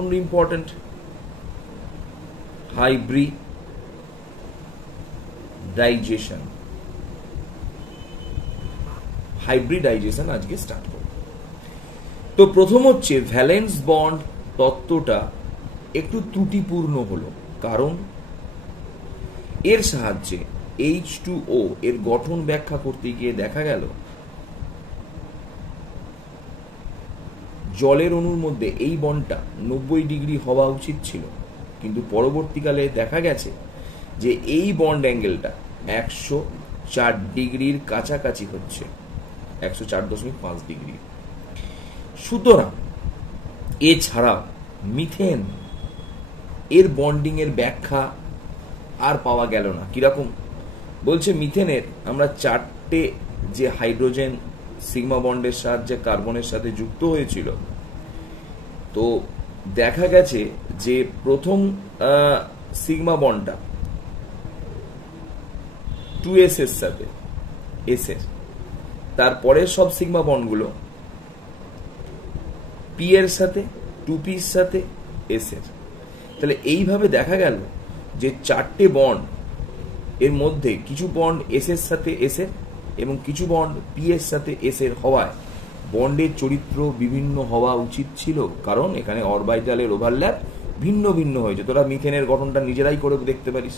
প্রচন্ড important, hybridization. Hybridization আজকে start করব। তো প্রথম হচ্ছে ভ্যালেন্স বন্ড তত্ত্বটা একটু ত্রুটিপূর্ণ হলো, কারণ এর সাহায্যে H2O এর গঠন ব্যাখ্যা করতে গিয়ে দেখা গেল জলের অণুর মধ্যে এই বন্ডটা 90 ডিগ্রি হওয়া উচিত ছিল, কিন্তু পরবর্তীকালে দেখা গেছে যে এই বন্ড অ্যাঙ্গেলটা 104 ডিগ্রির কাছাকাছি হচ্ছে, 104.5 ডিগ্রি। সুতরাং এছাড়াও মিথেন এর বন্ডিং এর ব্যাখ্যা আর পাওয়া গেল না। কিরকম বলছে, মিথেনের আমরা 4টে যে হাইড্রোজেন সিগমা বন্ডের সাহায্যে কার্বনের সাথে যুক্ত হয়েছিল, তো দেখা গেছে যে প্রথম সিগমা বন্ডটা 2s এর সাথে s এর, তারপরের সব সিগমা বন্ডগুলো p এর সাথে 2p এর সাথে s এর। তাহলে এইভাবে দেখা গেল যে 4টে বন্ড এর মধ্যে কিছু বন্ড s এর সাথে s এর এবং কিছু বন্ড p এর সাথে s এর হওয়ায় বন্ডের চরিত্র বিভিন্ন হওয়া উচিত ছিল, কারণ এখানে অরবিটালের ওভারল্যাপ ভিন্ন ভিন্ন হয়েছে। তোরা মিথেনের গঠনটা নিজেরাই করে দেখতে পারিস,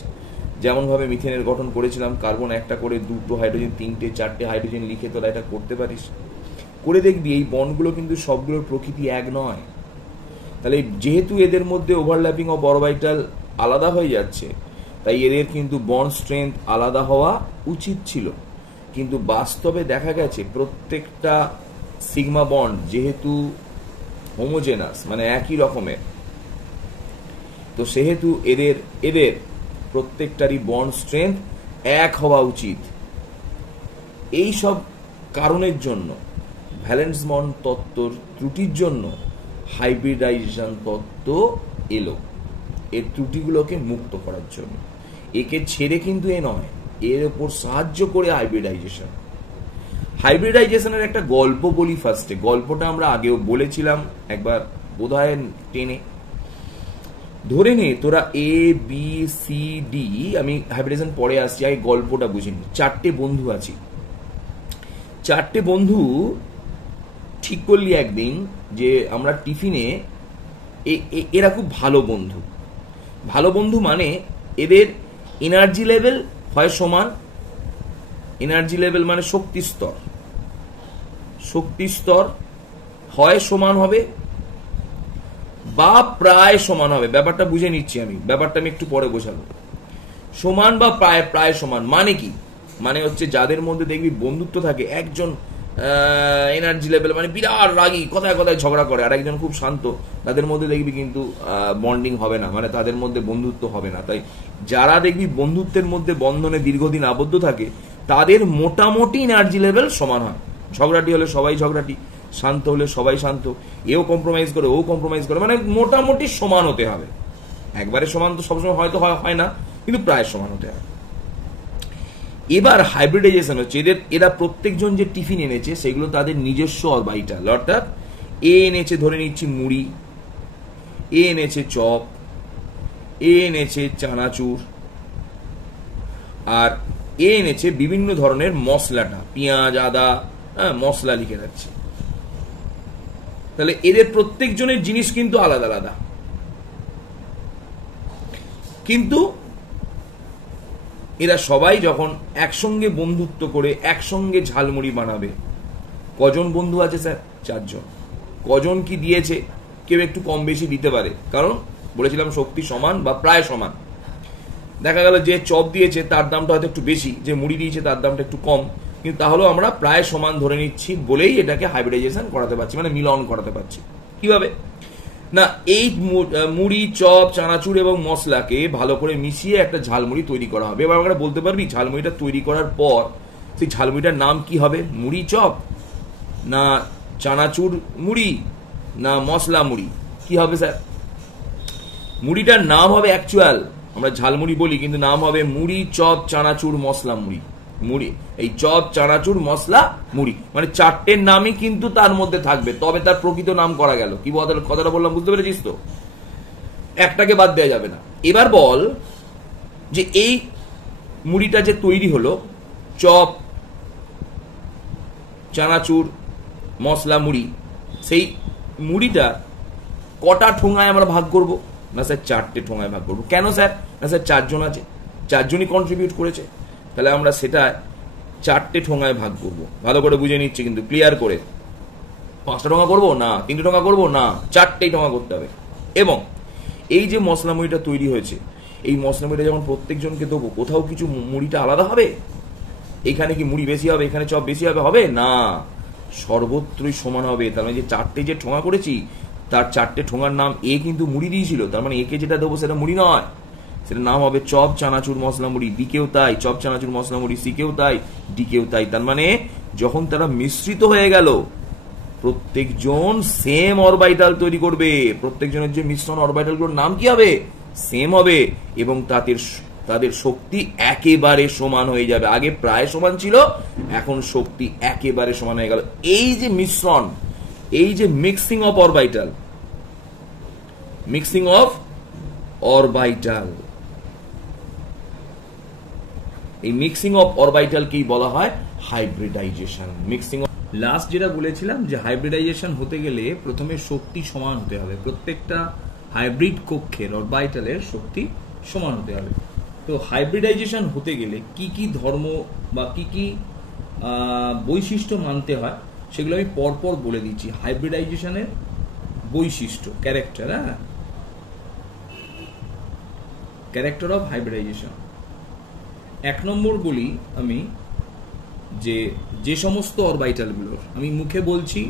যেমন ভাবে মিথেনের গঠন করেছিলাম, কার্বন একটা করে, 2 হাইড্রোজেন, 3টে 4টে হাইড্রোজেন লিখে তোরা এটা করতে পারিস, করে দেখবি এই বন্ডগুলো কিন্তু সবগুলোর প্রকৃতি এক নয়। তাহলে যেহেতু এদের মধ্যে ওভারল্যাপিং অফ অরবিটাল আলাদা হয়ে যাচ্ছে, তাই এদের কিন্তু বন্ড স্ট্রেংথ আলাদা হওয়া উচিত ছিল, কিন্তু বাস্তবে দেখা গেছে প্রত্যেকটা সিগমা বন্ড যেহেতু হোমোজেনাস মানে একই রকমের, তো সেহেতু এদের প্রত্যেকটারই বন্ড স্ট্রেংথ এক হওয়া উচিত। এই সব কারণের জন্য ভ্যালেন্স বন্ড তত্ত্বর ত্রুটির জন্য হাইব্রিডাইজেশন তত্ত্ব এলো, এর ত্রুটিগুলোকে মুক্ত করার জন্য। একে ছেড়ে কিন্তু এ নয়, এর উপর সাহায্য করে হাইব্রিডাইজেশন। হাইব্রিডাইজেশনের একটা গল্প বলি ফার্স্টে। গল্পটা আমরা আগেও বলেছিলাম একবার বোধহয় টেনে। ধরে নে তোরা এ বি সি ডি, আমি হাইব্রিডাইজেশন পরে আসছি, আগে গল্পটা বুঝিনি। 4টে বন্ধু আছি, 4টে বন্ধু ঠিক করলি একদিন যে আমরা টিফিনে, এরা খুব ভালো বন্ধু। ভালো বন্ধু মানে এদের এনার্জি লেভেল হয় সমান, এনার্জি লেভেল মানে শক্তি স্তর, শক্তি স্তর হয় সমান হবে বা প্রায় সমান হবে। ব্যাপারটা বুঝে নিচ্ছি আমি, ব্যাপারটা আমি একটু পরে বোঝাবো। সমান বা প্রায় সমান মানে কি? মানে হচ্ছে যাদের মধ্যে দেখবি বন্ধুত্ব থাকে, একজন এনার্জি লেভেল মানে বিরাট রাগী, কথায় কথায় ঝগড়া করে, আর একজন খুব শান্ত, তাদের মধ্যে দেখবি কিন্তু বন্ডিং হবে না, মানে তাদের মধ্যে বন্ধুত্ব হবে না। তাই যারা দেখবি বন্ধুত্বের মধ্যে বন্ধনে দীর্ঘদিন আবদ্ধ থাকে, তাদের মোটামুটি এনার্জি লেভেল সমান হয়। ঝগড়াটি হলে সবাই ঝগড়াটি, শান্ত হলে সবাই শান্ত, এও কম্প্রোমাইজ করে ও কম্প্রোমাইজ করে, মানে মোটামুটি সমান হতে হবে। একবারে সমান তো সবসময় হয়তো হয় না, কিন্তু প্রায় সমান হতে হবে। এবার হাইব্রিডাইজেশন হচ্ছে এরা প্রত্যেকজন যে টিফিন এনেছে সেগুলো তাদের নিজস্ব অরবিটাল, অর্থাৎ এ এনেছে ধরে নিচ্ছি মুড়ি, এ এনেছে চপ, এ এনেছে চানাচুর, আর এ এনেছে বিভিন্ন ধরনের মশলাটা, পেঁয়াজ, আদা, মশলা লিখে রাখছে। তাহলে এদের প্রত্যেকজনের জিনিস কিন্তু আলাদা আলাদা, কিন্তু এরা সবাই যখন একসঙ্গে বন্ধুত্ব করে একসঙ্গে ঝালমুড়ি বানাবে, কজন বন্ধু আছে স্যার? 4 জন। কজন কি দিয়েছে? কেউ একটু কম বেশি দিতে পারে, কারণ বলেছিলাম শক্তি সমান বা প্রায় সমান। দেখা গেল যে চপ দিয়েছে তার দামটা হয়তো একটু বেশি, যে মুড়ি দিয়েছে তার দামটা একটু কম, কিন্তু তাহলেও আমরা প্রায় সমান ধরে নিচ্ছি বলেই এটাকে হাইব্রিডাইজেশন করাতে পারছি, মানে মিলন করাতে পারছি। কিভাবে না, এই মুড়ি, চপ, চানাচুর এবং মশলাকে ভালো করে মিশিয়ে একটা ঝালমুড়ি তৈরি করা হবে। এবার আমরা বলতে পারবি ঝালমুড়িটা তৈরি করার পর সেই ঝালমুড়িটার নাম কি হবে? মুড়ি চপ, না চানাচুর মুড়ি, না মশলা মুড়ি? কি হবে স্যার? মুড়িটার নাম হবে অ্যাকচুয়াল, আমরা ঝালমুড়ি বলি, কিন্তু নাম হবে মুড়ি চপ চানাচুর মশলা মুড়ি। মুড়ি, এই চপ চানাচুর মশলা মুড়ি, মানে 4টের নামই কিন্তু তার মধ্যে থাকবে, তবে তার প্রকৃত নাম করা গেল। কি কথাটা বললাম বুঝতে পেরেছিস তো? একটাকে বাদ দেওয়া যাবে না। এবার বল যে এই মুড়িটা যে তৈরি হলো, চপ, চানাচুর, মশলা মুড়ি, সেই মুড়িটা কটা ঠোঙায় আমরা ভাগ করব? না স্যার 4টে ঠোঙায় ভাগ করব। কেন স্যার? না স্যার 4 জন আছে, 4 জনই কন্ট্রিবিউট করেছে, তাহলে আমরা সেটা 4টে ঠোঙায় ভাগ করব। ভালো করে বুঝে নিচ্ছি কিন্তু, ক্লিয়ার করে। 5টা ঠোঙা করবো না, 3টে ঠোঙা করবো না, 4টেই ঠোঙা করতে হবে। এবং এই যে মশলা মুড়িটা তৈরি হয়েছে, এই মশলা মুড়িটা যখন প্রত্যেকজনকে দেবো, কোথাও কিছু মুড়িটা আলাদা হবে? এখানে কি মুড়ি বেশি হবে, এখানে চপ বেশি হবে? হবে না, সর্বত্রই সমান হবে। তার মানে যে 4টে যে ঠোঙা করেছি, তার 4টে ঠোঙার নাম এ কিন্তু মুড়ি দিয়েছিল, তার মানে একে যেটা দেবো সেটা মুড়ি নয়, সেটার নাম হবে চপ, চানাচুর, মশলা মুড়ি। বি কেও তাই, চপ, চানাচুর, মশলা মুড়ি। সি কেও তাই, ডি কেও তাই। তার মানে যখন তারা মিশ্রিত হয়ে গেল, প্রত্যেকজন সেম অরবাইটাল তৈরি করবে। প্রত্যেকজনের যে মিশ্রণ অরবাইটালগুলোর নাম কি হবে? সেম হবে, এবং তাদের শক্তি একেবারে সমান হয়ে যাবে। আগে প্রায় সমান ছিল, এখন শক্তি একেবারে সমান হয়ে গেল। এই যে মিশ্রণ, এই যে mixing of orbital, mixing of orbital, এই মিক্সিং অফ অরবাইটালকেই বলা হয় হাইব্রিডাইজেশন। মিক্সিং অফ, লাস্ট যেটা বলেছিলাম যে হাইব্রিডাইজেশন হতে গেলে প্রথমে শক্তি সমান হতে হবে। প্রত্যেকটা হাইব্রিড কক্ষের অরবাইটালের শক্তি সমান হতে হবে। তো হাইব্রিডাইজেশন হতে গেলে কি কি ধর্ম বা কি কি বৈশিষ্ট্য মানতে হয় সেগুলো আমি পরপর বলে দিচ্ছি। হাইব্রিডাইজেশনের বৈশিষ্ট্য, ক্যারেক্টার, হ্যাঁ, ক্যারেক্টার অফ হাইব্রিডাইজেশন। 1 নম্বর বলি আমি, যে সমস্ত অরবাইটালগুলোর, আমি মুখে বলছি,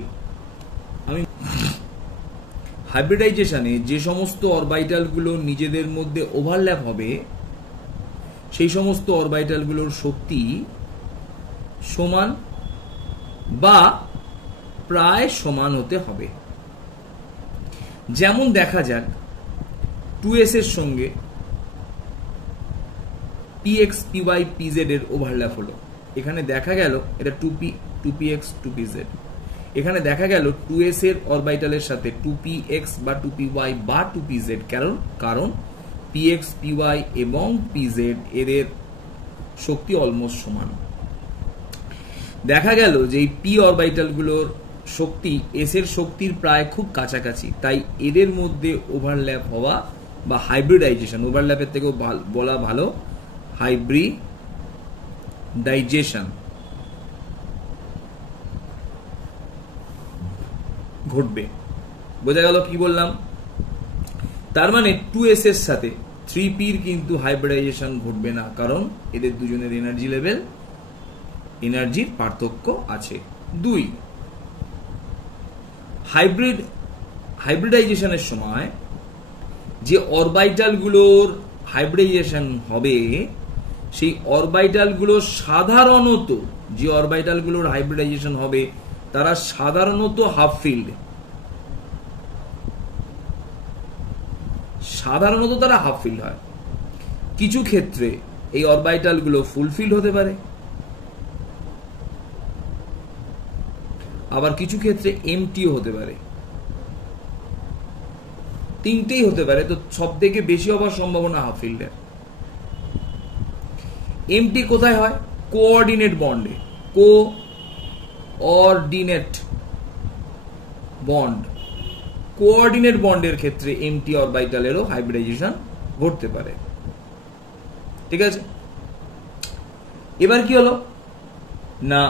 আমি হাইব্রিডাইজেশনে যে সমস্ত অরবাইটালগুলো নিজেদের মধ্যে ওভারল্যাপ হবে, সেই সমস্ত অরবাইটালগুলোর শক্তি সমান বা প্রায় সমান হতে হবে। যেমন দেখা যাক 2s এর সঙ্গে px py pz এর ওভারল্যাপ হলো। এখানে দেখা গেল এটা 2px 2pz। এখানে দেখা গেল 2s এর অরবাইটালের সাথে 2px বা 2py বা 2pz, কারণ px py এবং pz এদের শক্তি অলমোস্ট সমান। দেখা গেল যে এই p অরবাইটালগুলোর শক্তি s এর শক্তির প্রায় খুব কাছাকাছি, তাই এদের মধ্যে ওভারল্যাপ হওয়া বা হাইব্রিডাইজেশন, ওভারল্যাপের থেকেও বলা ভালো হাইব্রিডাইজেশন ঘটবে। বোঝা গেল কি বললাম? তার মানে 2s এর সাথে 3p এর কিন্তু হাইব্রিডাইজেশন ঘটবে না, কারণ এদের দুজনের এনার্জি লেভেল, এনার্জির পার্থক্য আছে। 2, হাইব্রিডাইজেশনের সময় যে অরবাইটালগুলোর হাইব্রিডাইজেশন হবে, সেই অরবাইটালগুলো সাধারণত, যে অরবাইটালগুলোর হাইব্রিডাইজেশন হবে তারা সাধারণত হাফ ফিল্ড, হয়। কিছু ক্ষেত্রে এই অরবাইটালগুলো ফুলফিল্ড হতে পারে, আবার কিছু ক্ষেত্রে এমটিও হতে পারে। 3টেই হতে পারে। তো সব থেকে বেশি হওয়ার সম্ভাবনা হাফ ফিল্ডের। এমটি কোথায় হয়? কোঅর্ডিনেট বন্ডে, কোঅর্ডিনেট বন্ডের ক্ষেত্রে এমটি অরবাইটালেরও হাইব্রিডাইজেশন ঘটতে পারে। ঠিক আছে, এবার কি হলো না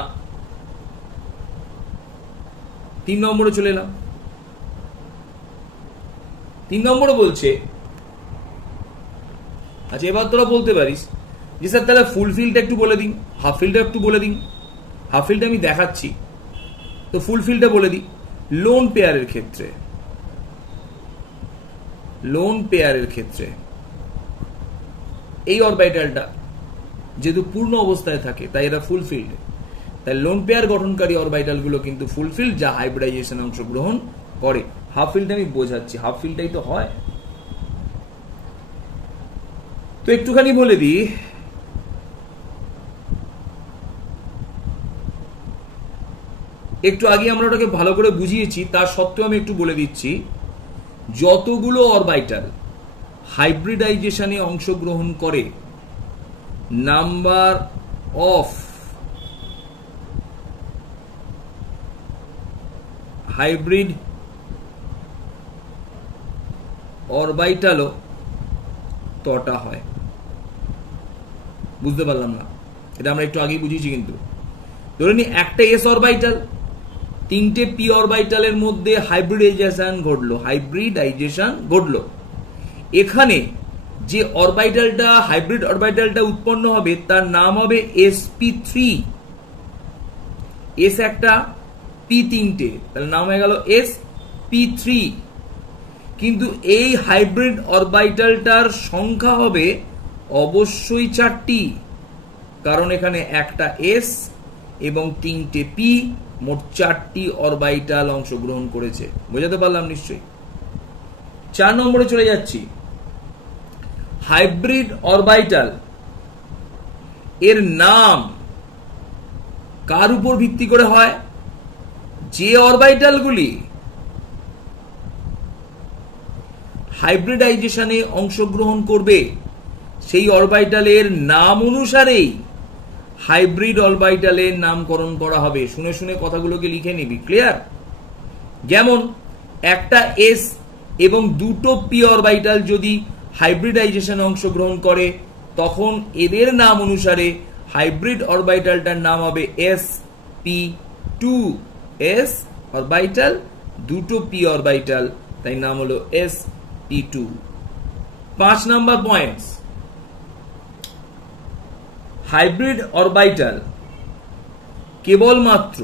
3 নম্বরে চলে এলাম। 3 নম্বরে বলছে, আচ্ছা এবার তোরা বলতে পারিস যে স্যার তাহলে ফুলফিলটা একটু বলে দিন, হাফ ফিল্ডটা একটু বলে দিন। হাফ ফিল্ডটা আমি দেখাচ্ছি, তো ফুলফিলটা বলে দিই। লোন পেয়ারের ক্ষেত্রে এই অরবাইটালটা যেহেতু পূর্ণ অবস্থায় থাকে, তাই এরা ফুলফিল্ড। তাই লোন পেয়ার গঠনকারী অরবাইটালগুলো কিন্তু ফুলফিল্ড, যা হাইব্রিডাইজেশন অংশগ্রহণ করে। হাফ ফিল্ডটা আমি বোঝাচ্ছি, হাফ ফিল্ডটাই তো হয়। তো একটুখানি বলে দিই, একটু আগে আমরা ওটাকে ভালো করে বুঝিয়েছি, তার সত্ত্বেও আমি একটু বলে দিচ্ছি। যতগুলো অরবাইটাল হাইব্রিডাইজেশনে অংশগ্রহণ করে নাম্বার অফ হাইব্রিড অরবিটালও তটা হয়। বুঝতে পারলাম না, এটা আমরা একটু আগেই বুঝিয়েছি। কিন্তু ধরে নি একটা এস অরবিটাল, তিনটে পি অরবিটালের মধ্যে হাইব্রিডাইজেশন ঘটলো। এখানে যে অরবিটালটা হাইব্রিড অরবিটালটা উৎপন্ন হবে তার নাম হবে sp3। এস একটা, পি তিনটে, তাহলে নাম হয়ে গেল sp3। কিন্তু এই হাইব্রিড অরবিটালটার সংখ্যা হবে অবশ্যই 4টি, কারণ এখানে একটা এস এবং তিনটে পি, মোট 4টি অরবিটাল অংশগ্রহণ করেছে। বোঝাতে পারলাম নিশ্চয়ই। 4 নম্বরে চলে যাচ্ছি। হাইব্রিড অরবিটাল এর নাম কার উপর ভিত্তি করে হয়? যে অরবিটালগুলি হাইব্রিডাইজেশনে অংশগ্রহণ করবে সেই অরবিটালের নাম অনুসারেই হাইব্রিড অরবিটালের নামকরণ করা হবে। শুনে শুনে কথাগুলোকে লিখে নিবি, ক্লিয়ার? যেমন একটা এস এবং দুটো পি অরবিটাল যদি হাইব্রিডাইজেশনে অংশগ্রহণ করে তখন এদের নাম অনুসারে হাইব্রিড অরবিটালটার নাম হবে sp2। এস অরবিটাল, দুটো পি অরবিটাল, তাই নাম হলো sp2। 5 number points, hybrid orbital কেবলমাত্র,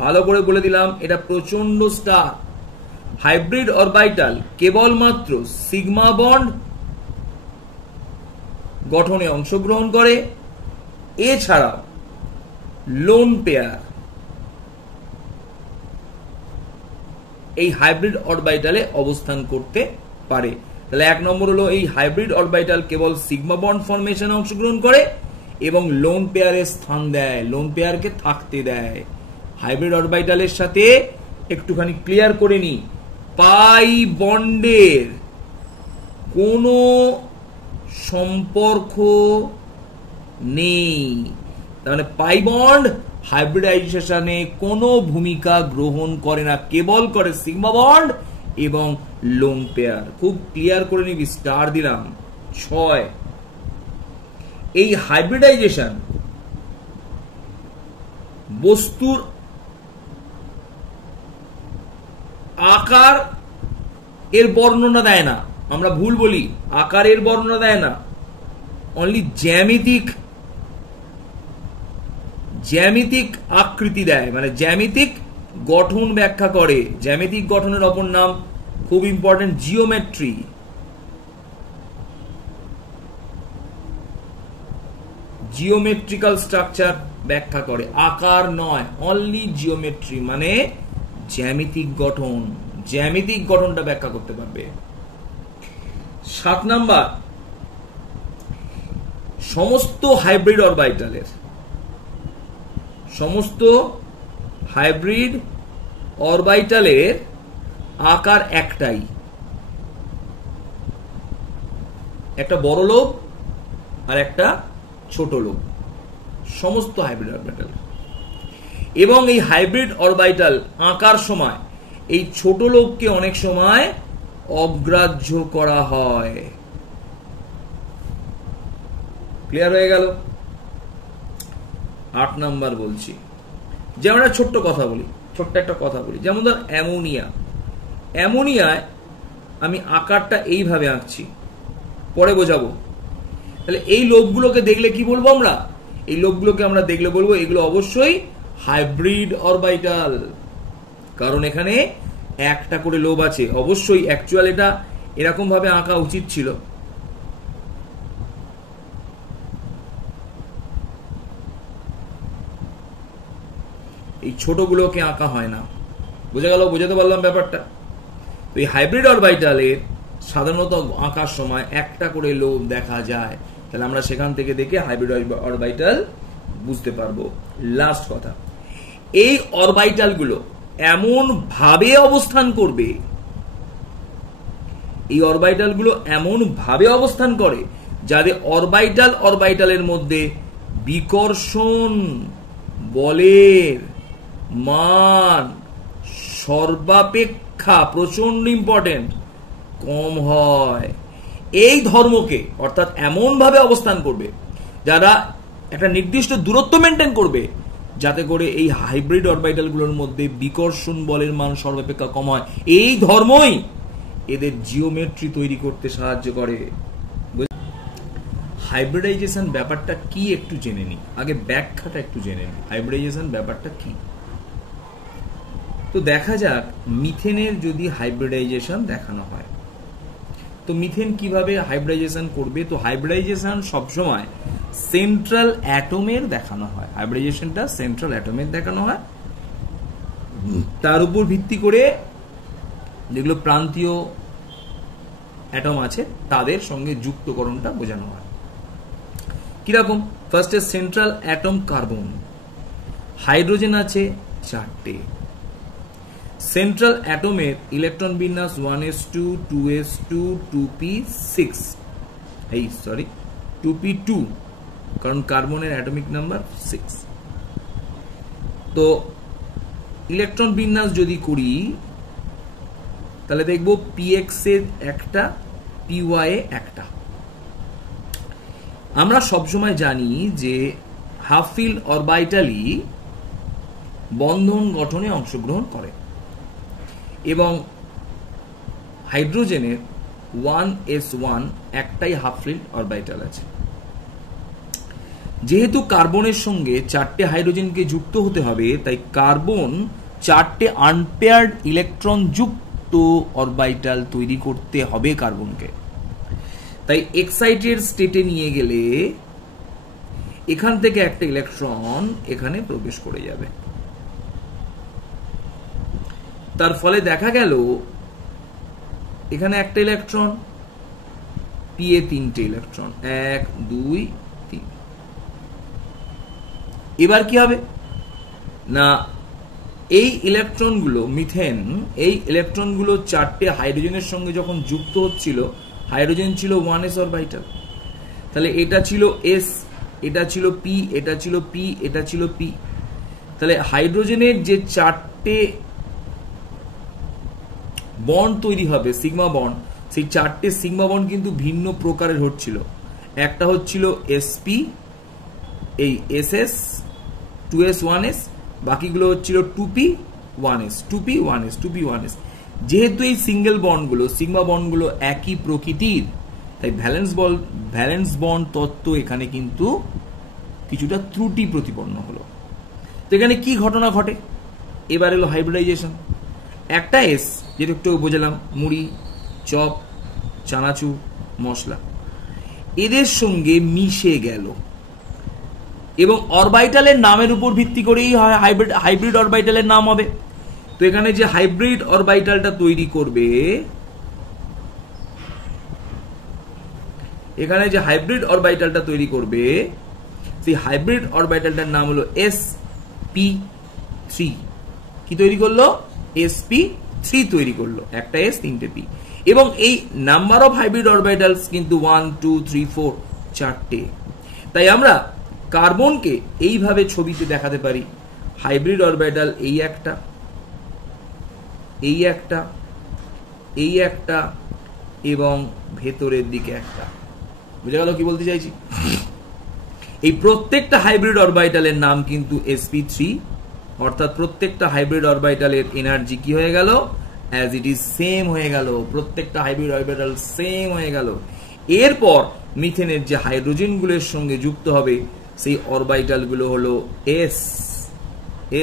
ভালো করে বলে দিলাম এটা প্রচন্ড স্টার, হাইব্রিড অরবিটাল কেবলমাত্র সিগমা বন্ড গঠনে অংশগ্রহণ করে, এছাড়া লোন পেয়ার এই হাইব্রিড অরবিটালে অবস্থান করতে পারে। তাহলে 1 নম্বর হলো এই হাইব্রিড অরবিটাল কেবল সিগমা বন্ড ফরমেশনে অংশগ্রহণ করে এবং লোন পেয়ারে স্থান দেয়, লোন পেয়ারকে থাকতে দেয়। হাইব্রিড অরবিটালের সাথে একটুখানি ক্লিয়ার করে নি, পাই বন্ডের কোনো সম্পর্ক নেই। তার মানে পাই বন্ড হাইব্রিডাইজেশনে কোনো ভূমিকা গ্রহণ করে না, কেবল করে সিগমা বন্ড এবং লোন পেয়ার। খুব ক্লিয়ার করে নিবি, স্টার দিলাম। 6, এই হাইব্রিডাইজেশন বস্তুর আকার এর বর্ণনা দেয় না, আমরা ভুল বলি, আকারের বর্ণনা দেয় না, অনলি জ্যামিতিক আকৃতি দেয়, মানে জ্যামিতিক গঠন ব্যাখ্যা করে। জ্যামিতিক গঠনের অপর নাম, খুব ইম্পর্টেন্ট, জিওমেট্রি। জিওমেট্রিক্যাল স্ট্রাকচার ব্যাখ্যা করে, আকার নয়, অনলি জিওমেট্রি, মানে জ্যামিতিক গঠন, জ্যামিতিক গঠনটা ব্যাখ্যা করতে পারবে। 7 নাম্বার, সমস্ত হাইব্রিড অরবিটালের আকার একটাই, একটা বড় লোব আর একটা ছোট লোব, সমস্ত হাইব্রিড অরবিটাল। এবং এই হাইব্রিড অরবিটাল আঁকার সময় এই ছোট লোবকে অনেক সময় অগ্রাহ্য করা হয়। ক্লিয়ার হয়ে গেল? 8 নাম্বার বলছি, যেমন একটা ছোট্ট একটা কথা বলি, যেমন ধর অ্যামোনিয়ায় আমি আকারটা এইভাবে আঁকছি, পরে বোঝাবো। তাহলে এই লোবগুলোকে দেখলে কি বলবো আমরা? এই লোবগুলোকে আমরা দেখলে বলবো এগুলো অবশ্যই হাইব্রিড অরবিটাল, কারণ এখানে একটা করে লোব আছে। অবশ্যই অ্যাকচুয়াল এটা এরকম ভাবে আঁকা উচিত ছিল। এই ছোটগুলোকে আঁকা হয় না। বোঝা গেল? বোঝাতে পারলাম ব্যাপারটা? তো এই হাইব্রিড অরবিটালের সাধারণত আঁকার সময় একটা করে লোব দেখা যায়, তাহলে আমরা সেখান থেকে দেখে হাইব্রিড অরবিটাল বুঝতে পারবো। লাস্ট কথা, এই অরবিটালগুলো এমন ভাবে অবস্থান করবে এই অরবিটালগুলো এমন ভাবে অবস্থান করে যাতে অরবিটালের মধ্যে বিকর্ষণ বলের মান সর্বাপেক্ষা প্রচন্ড ইম্পর্টেন্ট কম হয়। এই ধর্মকে অর্থাৎ এমন ভাবে অবস্থান করবে যারা একটা নির্দিষ্ট দূরত্ব মেনটেন করবে যাতে করে এই হাইব্রিড অরবিটালগুলোর মধ্যে বিকর্ষণ বলের মান সর্বাপেক্ষা কম হয়। এই ধর্মই এদের জিওমেট্রি তৈরি করতে সাহায্য করে। হাইব্রিডাইজেশন ব্যাপারটা কি একটু জেনে নি, আগে ব্যাখ্যাটা একটু জেনে নি হাইব্রিডাইজেশন ব্যাপারটা কি। তো দেখা যাক মিথেনের যদি হাইব্রিডাইজেশন দেখানো হয় তো মিথেন কিভাবে হাইব্রিডাইজেশন করবে। তো হাইব্রিডাইজেশন সবসময় সেন্ট্রাল অ্যাটমের দেখানো হয়, হাইব্রিডাইজেশনটা সেন্ট্রাল অ্যাটমের দেখানো হয়। তার উপর ভিত্তি করে যেগুলো প্রান্তীয় অ্যাটম আছে তাদের সঙ্গে যুক্তকরণটা বোঝানো হয়। কিরকম? ফার্স্টে সেন্ট্রাল অ্যাটম কার্বন, হাইড্রোজেন আছে 4টে। সেন্ট্রাল অ্যাটমের ইলেকট্রন বিন্যাস 1s2 2s2 2p6 2p2, কারণ কার্বনের অ্যাটমিক নাম্বার 6। তো ইলেকট্রন বিন্যাস যদি করি তাহলে দেখব px এ একটা, py এ একটা। আমরা সবসময় জানি যে হাফ ফিল্ড অরবিটালই বন্ধন গঠনে অংশগ্রহণ করে এবং হাইড্রোজেনের 1s1 একটাই হাফ ফিল্ড অরবিটাল আছে। যেহেতু কার্বনের সঙ্গে 4টে হাইড্রোজেনকে যুক্ত হতে হবে তাই কার্বন 4টে আনপেয়ার্ড ইলেকট্রন যুক্ত অরবিটাল তৈরি করতে হবে কার্বনকে। তাই এক্সাইটেড স্টেটে নিয়ে গেলে এখান থেকে একটা ইলেকট্রন এখানে প্রবেশ করে যাবে। তার ফলে দেখা গেল এখানে একটা ইলেকট্রন, পি এ 3টে ইলেকট্রন, 1 2 3। এবার কি হবে না, এই ইলেকট্রনগুলো মিথেন, এই ইলেকট্রনগুলো 4টে হাইড্রোজেনের সঙ্গে যখন যুক্ত হচ্ছিল, হাইড্রোজেন ছিল 1s অরবিটাল, তাহলে এটা ছিল s, এটা ছিল p, এটা ছিল p, এটা ছিল p। তাহলে হাইড্রোজেনের যে 4টে বন্ড তৈরি হবে সিগমা বন্ড, সেই 4টে সিগমা বন্ড কিন্তু ভিন্ন প্রকারের হচ্ছিল। একটা হচ্ছিল sp, এই ss 2s 1s, বাকিগুলো হচ্ছিল 2p 1s 2p 1s 2p 1s। যেহেতু এই সিঙ্গেল বন্ডগুলো সিগমা বন্ডগুলো একই প্রকৃতির তাই ভ্যালেন্স বন্ড তত্ত্ব এখানে কিন্তু কিছুটা ত্রুটি প্রতিপন্ন হলো। তো এখানে কি ঘটনা ঘটে? এবার এলো হাইব্রিডাইজেশন। একটা এস, যেটা একটু বোঝালাম, মুড়ি, চপ, চানাচুর, মশলা, এদের সঙ্গে মিশে গেল এবং অরবিটালের নামের উপর ভিত্তি করেই হাইব্রিড অরবিটালের নাম হবে। তো এখানে যে হাইব্রিড অরবিটালটা তৈরি করবে, সেই হাইব্রিড অরবিটালটার নাম হলো sp3। কি তৈরি করলো? sp3 তৈরি করলো, একটা s 3টে p। এবং এই নাম্বার অফ হাইব্রিড অরবিটালস কিন্তু 1 2 3 4 4টে। তাই আমরা কার্বনকে এইভাবে ছবিতে দেখাতে পারি, হাইব্রিড অরবিটাল এই একটা, এই একটা, এই একটা এবং ভেতরের দিকে একটা। বুঝা গেল কি বলতে চাইছি? এই প্রত্যেকটা হাইব্রিড অরবিটালের নাম কিন্তু sp3, অর্থাৎ প্রত্যেকটা হাইব্রিড অরবিটালের এনার্জি কি হয়ে গেল? অ্যাজ ইট ইজ সেম হয়ে গেল, প্রত্যেকটা হাইব্রিড অরবিটাল সেম হয়ে গেল। এরপর মিথেনের যে হাইড্রোজেনগুলোর সঙ্গে যুক্ত হবে সেই অরবিটালগুলো হলো s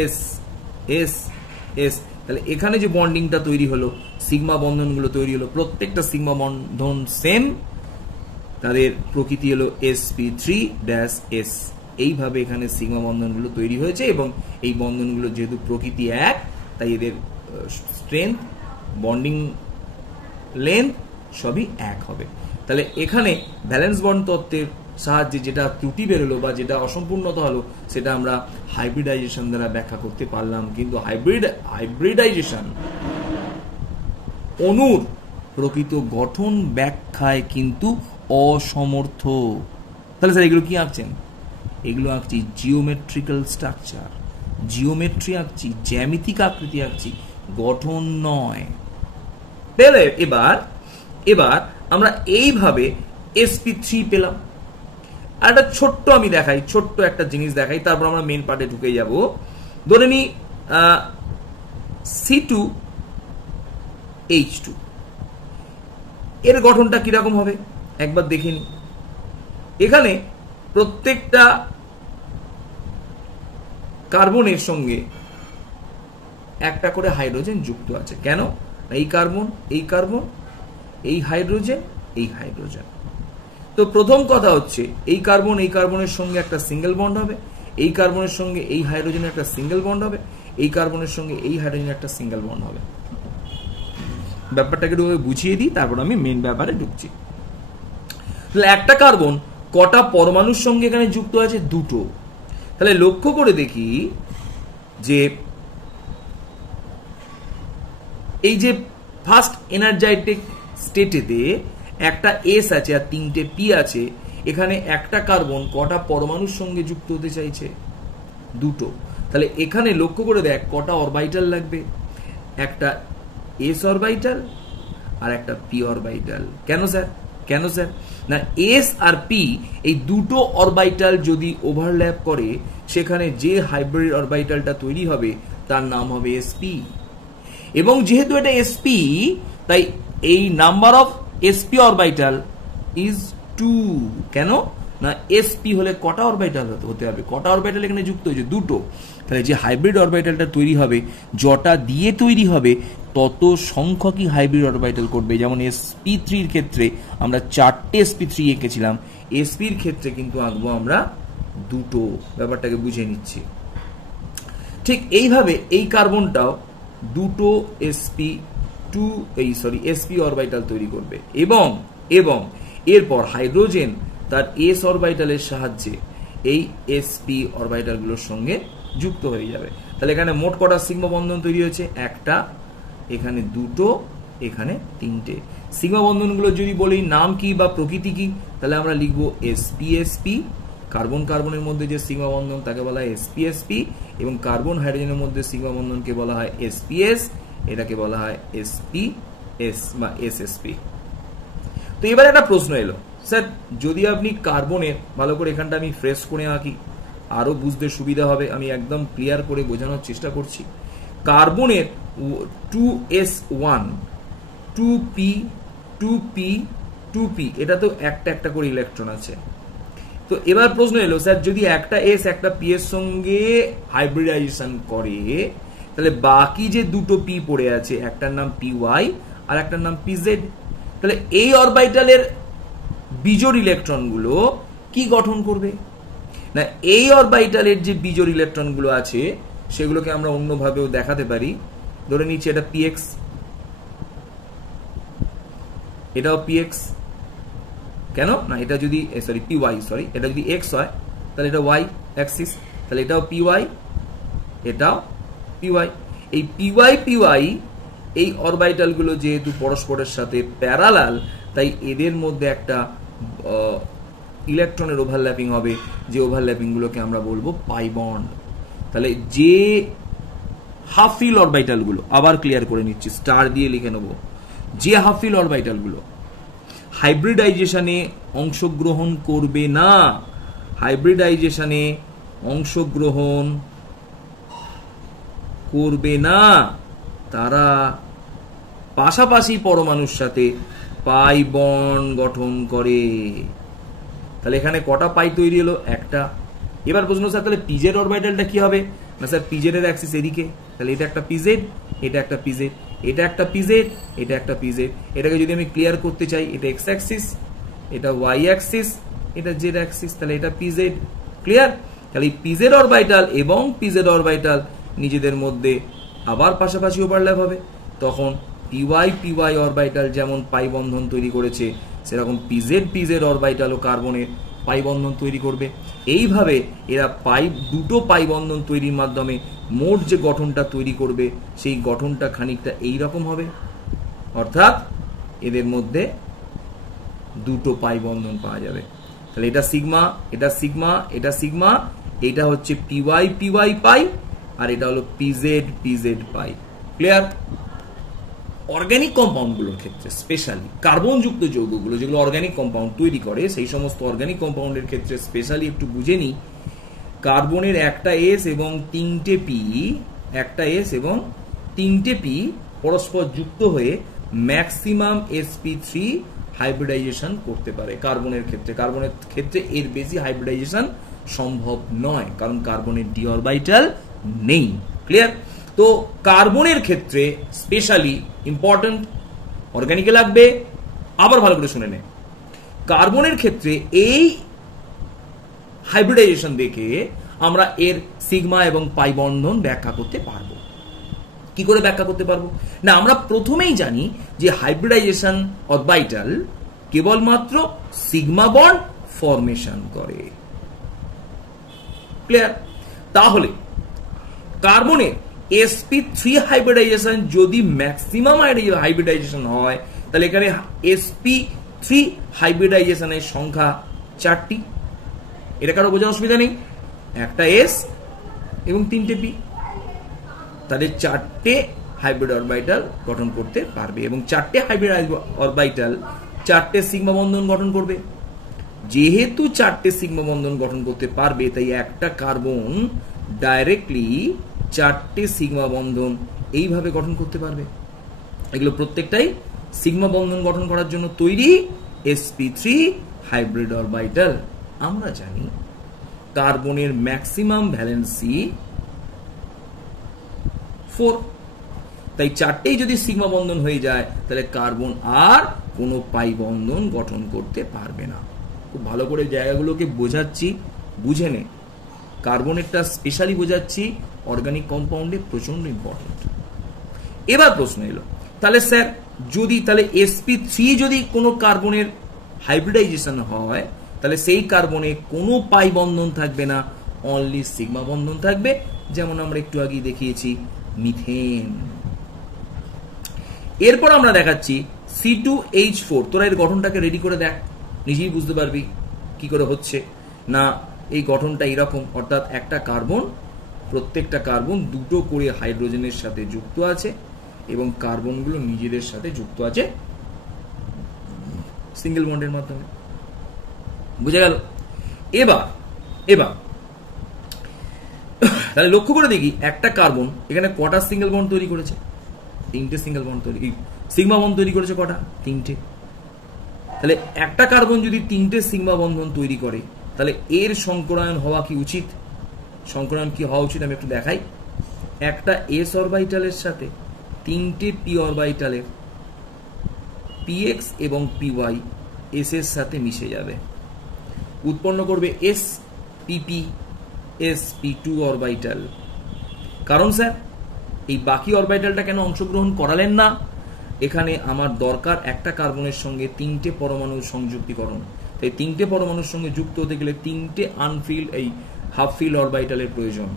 s s s। তাহলে এখানে যে বন্ডিংটা তৈরি হলো, সিগমা বন্ধনগুলো তৈরি হলো, প্রত্যেকটা সিগমা বন্ধন সেম, তাদের প্রকৃতি হলো sp3-s। এইভাবে এখানে সিগমা বন্ধনগুলো তৈরি হয়েছে এবং এই বন্ধনগুলো যেহেতু প্রকৃতি এক তাই এদের স্ট্রেংথ, বন্ডিং লেন্থ সবই এক হবে। তাহলে এখানে ভ্যালেন্স বন্ড তত্ত্বের সাহায্যে যেটা ত্রুটি বেরোলো বা যেটা অসম্পূর্ণতা হলো সেটা আমরা হাইব্রিডাইজেশন দ্বারা ব্যাখ্যা করতে পারলাম। কিন্তু হাইব্রিডাইজেশন অণুর প্রকৃত গঠন ব্যাখ্যায় কিন্তু অসমর্থ। তাহলে স্যার এগুলো কি আঁকছেন? এগুলো আঁকছি জিওমেট্রিক্যাল স্ট্রাকচার, জিওমেট্রি আঁকছি, জ্যামিতিক আকৃতি আঁকছি, গঠন নয়। এবার আমরা এইভাবে sp3 পেলাম। আর একটা ছোট্ট আমি দেখাই, ছোট্ট একটা জিনিস দেখাই, তারপর আমরা মেন পার্টে ঢুকে যাব। ধরে নি C2H2, এর গঠনটা কিরকম হবে একবার দেখে নি। এখানে প্রত্যেকটা কার্বনের সঙ্গে একটা করে হাইড্রোজেন যুক্ত আছে। কেন? এই কার্বন, এই কার্বন, এই হাইড্রোজেন, এই হাইড্রোজেন। তো প্রথম কথা হচ্ছে এই কার্বন এই কার্বনের সঙ্গে একটা সিঙ্গেল বন্ড হবে, এই কার্বনের সঙ্গে এই হাইড্রোজেনের একটা সিঙ্গেল বন্ড হবে, এই কার্বনের সঙ্গে এই হাইড্রোজেনের একটা সিঙ্গেল বন্ড হবে। ব্যাপারটাকে বুঝিয়ে দিই, তারপর আমি মেন ব্যাপারে ঢুকছি। তাহলে একটা কার্বন কটা পরমাণুর সঙ্গে এখানে যুক্ত আছে? দুটো। তাহলে লক্ষ্য করে দেখি যে এই যে ফার্স্ট এনার্জাইটিক স্টেটেতে একটা এস আছে আর তিনটে পি আছে, এখানে একটা কার্বন কটা পরমাণুর সঙ্গে যুক্ত হতে চাইছে? দুটো। তাহলে এখানে লক্ষ্য করে দেখ কটা অরবিটাল লাগবে? একটা এস অরবিটাল আর একটা পি অরবিটাল। কেন স্যার? কেন স্যার? না, এস আর পি এই দুটো অরবিটাল যদি ওভারল্যাপ করে সেখানে যে হাইব্রিড অরবিটালটা তৈরি হবে তার নাম হবে এসপি। এবং যেহেতু এটা এসপি, তাই এই number of SP orbital is 2। কেন? না, এসপি হলে কটা অরবিটাল হতে হবে? কটা অরবিটাল এখানে যুক্ত হয়েছে? দুটো। তাহলে যে হাইব্রিড অরবিটালটা তৈরি হবে, যটা দিয়ে তৈরি হবে তত সংখ্যকই হাইব্রিড অরবিটাল করবে। যেমন sp3 ক্ষেত্রে আমরা 4টে sp3 এঁকেছিলাম, sp ক্ষেত্রে কিন্তু আঁকবো আমরা দুটো। ব্যাপারটাকে বুঝে নিচ্ছি। ঠিক এইভাবে এই কার্বনটাও দুটো sp অরবিটাল তৈরি করবে। এবং এরপর হাইড্রোজেন তার এস অরবিটালের সাহায্যে এই sp অরবিটালগুলোর সঙ্গে যুক্ত হয়ে যাবে। তাহলে এখানে মোট কটা সিগমা বন্ধন তৈরি হয়েছে? একটা, এখানে দুটো, এখানে তিনটে। সিগমা বন্ধনগুলো যদি বলি নাম কি বা প্রকৃতি কি, তাহলে আমরা লিখবো sp-sp। কার্বন কার্বনের মধ্যে যে সিগমা বন্ধন তাকে বলা হয় sp-sp, এবং কার্বন হাইড্রোজেনের মধ্যে সিগমা বন্ধনকে বলা হয় sps, এটাকে বলা হয় sps বা ssp। তো এবার একটা প্রশ্ন এলো, স্যার যদি আপনি কার্বনের, ভালো করে এখানটা আমি ফ্রেশ করে আঁকি আরো বুঝতে সুবিধা হবে, আমি একদম ক্লিয়ার করে বোঝানোর চেষ্টা করছি। কার্বনের 2s1, 2p, 2p, 2p, এটা তো একটা একটা করে ইলেকট্রন আছে। তো এবার প্রশ্ন এলো, স্যার যদি একটা এস একটা পি এর সঙ্গে হাইব্রিডাইজেশন করে, তাহলে বাকি যে দুটো পি পড়ে আছে, একটার নাম পি ওয়াই আর একটার নাম পি জেড, তাহলে এই অরবিটালের বিজোড় ইলেকট্রনগুলো কি গঠন করবে? না, এই অরবিটালের যে বিজোড় ইলেকট্রনগুলো আছে সেগুলোকে আমরা অন্যভাবেও দেখাতে পারি। ধরে নিচ্ছি এটা পিএক্স, এটাও পিএক্স। কেন না, এটা যদি পিওয়াই, এটা যদি এক্স হয় তাহলে এটা ওয়াই অ্যাক্সিস, তাহলে এটাও পিওয়াই, এটাও পিওয়াই। এই পিওয়াই এই অরবিটালগুলো যেহেতু পরস্পরের সাথে প্যারালাল, তাই এদের মধ্যে একটা ইলেকট্রনের ওভারল্যাপিং হবে, যে ওভারল্যাপিং গুলোকে আমরা বলবো পাই বন্ড। তাহলে যে হাফিল অরবিটাল গুলো, আবার ক্লিয়ার করে নিচ্ছি, স্টার দিয়ে লিখে নেব, যে হাফিল অরবিটাল গুলো হাইব্রিডাইজেশনে অংশগ্রহণ করবে না, হাইব্রিডাইজেশনে অংশগ্রহণ করবে না, তারা পাশাপাশি পরমাণুর সাথে পাই বন্ড গঠন করে। তাহলে এখানে কটা পাই তৈরি হলো? একটা। এবার প্রশ্ন, স্যার তাহলে পিজেড অরবিটালটা কি হবে? না স্যার, পিজেড এর অ্যাক্সিস এদিকে, তাহলে এটা একটা পিজেড, এটা একটা পিজেড, এটা একটা পিজেড, এটা একটা পিজেড। এটাকে যদি আমি ক্লিয়ার করতে চাই, এটা এক্স অ্যাক্সিস, এটা ওয়াই অ্যাক্সিস, এটা জেড অ্যাক্সিস, তাহলে এটা পিজেড। ক্লিয়ার? তাহলে পিজেড অরবিটাল এবং পিজেড অরবিটাল নিজেদের মধ্যে আবার পাশাপাশি ওভারল্যাপ হবে। তখন পিওয়াই অরবিটাল যেমন পাই বন্ধন তৈরি করেছে, সেরকম পিজেড অরবিটাল ও কার্বনের পাই বন্ধন তৈরি করবে। এইভাবে এরা দুটো পাই বন্ধন তৈরির মাধ্যমে মোট যে গঠনটা তৈরি করবে, সেই গঠনটা খানিকটা এইরকম হবে। অর্থাৎ এদের মধ্যে দুটো পাই বন্ধন পাওয়া যাবে। তাহলে এটা সিগমা, এটা সিগমা, এটা সিগমা, এটা হচ্ছে পিওয়াই পিওয়াই পাই, আর এটা হলো পিজেড পিজেড পাই। ক্লিয়ার? অর্গানিক কম্পাউন্ডগুলোর ক্ষেত্রে স্পেশালি কার্বনযুক্ত যৌগগুলো যেগুলো অর্গানিক কম্পাউন্ড তৈরি করে, সেই সমস্ত অর্গানিক কম্পাউন্ডের ক্ষেত্রে স্পেশালি একটু বুঝে নিই, কার্বনের একটা এস এবং তিনটে পি, একটা এস এবং তিনটে পি পরস্পর যুক্ত হয়ে ম্যাক্সিমাম sp3 হাইব্রিডাইজেশন করতে পারে কার্বনের ক্ষেত্রে। কার্বনের ক্ষেত্রে এর বেশি হাইব্রিডাইজেশন সম্ভব নয়, কারণ কার্বনের ডি অরবিটাল নেই। ক্লিয়ার? তো কার্বনের ক্ষেত্রে স্পেশালি ইম্পর্টেন্ট, অর্গানিকে লাগবে, আবার ভালো করে শুনে নে, কার্বনের ক্ষেত্রে এই হাইব্রিডাইজেশন দেখে আমরা এর সিগমা এবং পাই বন্ধন ব্যাখ্যা করতে পারবো। কি করে ব্যাখ্যা করতে পারবো? না, আমরা প্রথমেই জানি যে হাইব্রিডাইজেশন অরবিটাল কেবলমাত্র সিগমা বন্ড ফরমেশন করে। ক্লিয়ার? তাহলে কার্বনের sp3 হাইব্রিডাইজেশন যদি ম্যাক্সিমাম হাইব্রিডাইজেশন হয়, তাহলে এখানে sp3 হাইব্রিডাইজেশনের সংখ্যা 4টি। এটা কারো বোঝা অসুবিধা নেই? একটা এস এবং তিনটে পি, তাদের 4টে হাইব্রিড অরবিটাল গঠন করতে পারবে, এবং 4টে হাইব্রিড অরবিটাল 4টে সিগমা বন্ধন গঠন করবে। যেহেতু 4টে সিগমা বন্ধন গঠন করতে পারবে, তাই একটা কার্বন ডাইরেক্টলি 4টে সিগমা বন্ধন এইভাবে গঠন করতে পারবে। এগুলো প্রত্যেকটাই সিগমা বন্ধন গঠন করার জন্য তৈরি sp3 হাইব্রিড অরবিটাল। আমরা জানি কার্বনের ম্যাক্সিমাম ভ্যালেন্সি 4, তাই 4টেই যদি সিগমা বন্ধন হয়ে যায়, তাহলে কার্বন আর কোনো পাই বন্ধন গঠন করতে পারবে না। খুব ভালো করে জায়গাগুলোকে বোঝাচ্ছি, বুঝে নে। কার্বনেরটা স্পেশালি বোঝাচ্ছি, অর্গানিক কম্পাউন্ডে প্রচন্ড ইম্পর্টেন্ট। এবার প্রশ্ন এলো, তাহলে স্যার যদি তাহলে sp3 যদি কোনো কার্বনের হাইব্রিডাইজেশন হয়, তাহলে সেই কার্বনে কোনো পাই বন্ধন থাকবে না, অনলি সিগমা বন্ধন থাকবে, যেমন আমরা একটু আগেই দেখিয়েছি মিথেন। এরপর আমরা দেখাচ্ছি C2H4। তোরা এর গঠনটাকে রেডি করে দেখ, নিজেই বুঝতে পারবি কি করে হচ্ছে। না, এই গঠনটা এরকম, অর্থাৎ একটা কার্বন, প্রত্যেকটা কার্বন দুটো করে হাইড্রোজেনের সাথে যুক্ত আছে, এবং কার্বনগুলো নিজেদের সাথে যুক্ত আছে সিঙ্গেল বন্ডের মাধ্যমে। বুঝে গেল? এবার তাহলে লক্ষ্য করে দেখি, একটা কার্বন এখানে কটা সিঙ্গেল বন্ড তৈরি করেছে? 3টে সিঙ্গেল বন্ড তৈরি, সিগমা বন্ড তৈরি করেছে কটা? 3টে। তাহলে একটা কার্বন যদি 3টে সিগমা বন্ধন তৈরি করে, তাহলে এর সংকরায়ন হওয়া কি উচিত? সংকরায়ন কি হওয়া উচিত আমি একটু দেখাই। একটা এস অরবিটালের সাথে 3টে পি অরবিটালের px এবং py এস এর সাথে মিশে যাবে, উৎপন্ন করবে spp sp2 অরবিটাল। কারণ স্যার এই বাকি অরবিটালটা কেন অংশগ্রহণ করালেন না? এখানে আমার দরকার একটা কার্বনের সঙ্গে 3টে পরমাণুর সংযুক্তিকরণ, তাই 3টে পরমাণুর সঙ্গে যুক্ত হতে গেলে 3টে আনফিল্ড এই হাফ ফিল্ড অরবিটালের প্রয়োজন।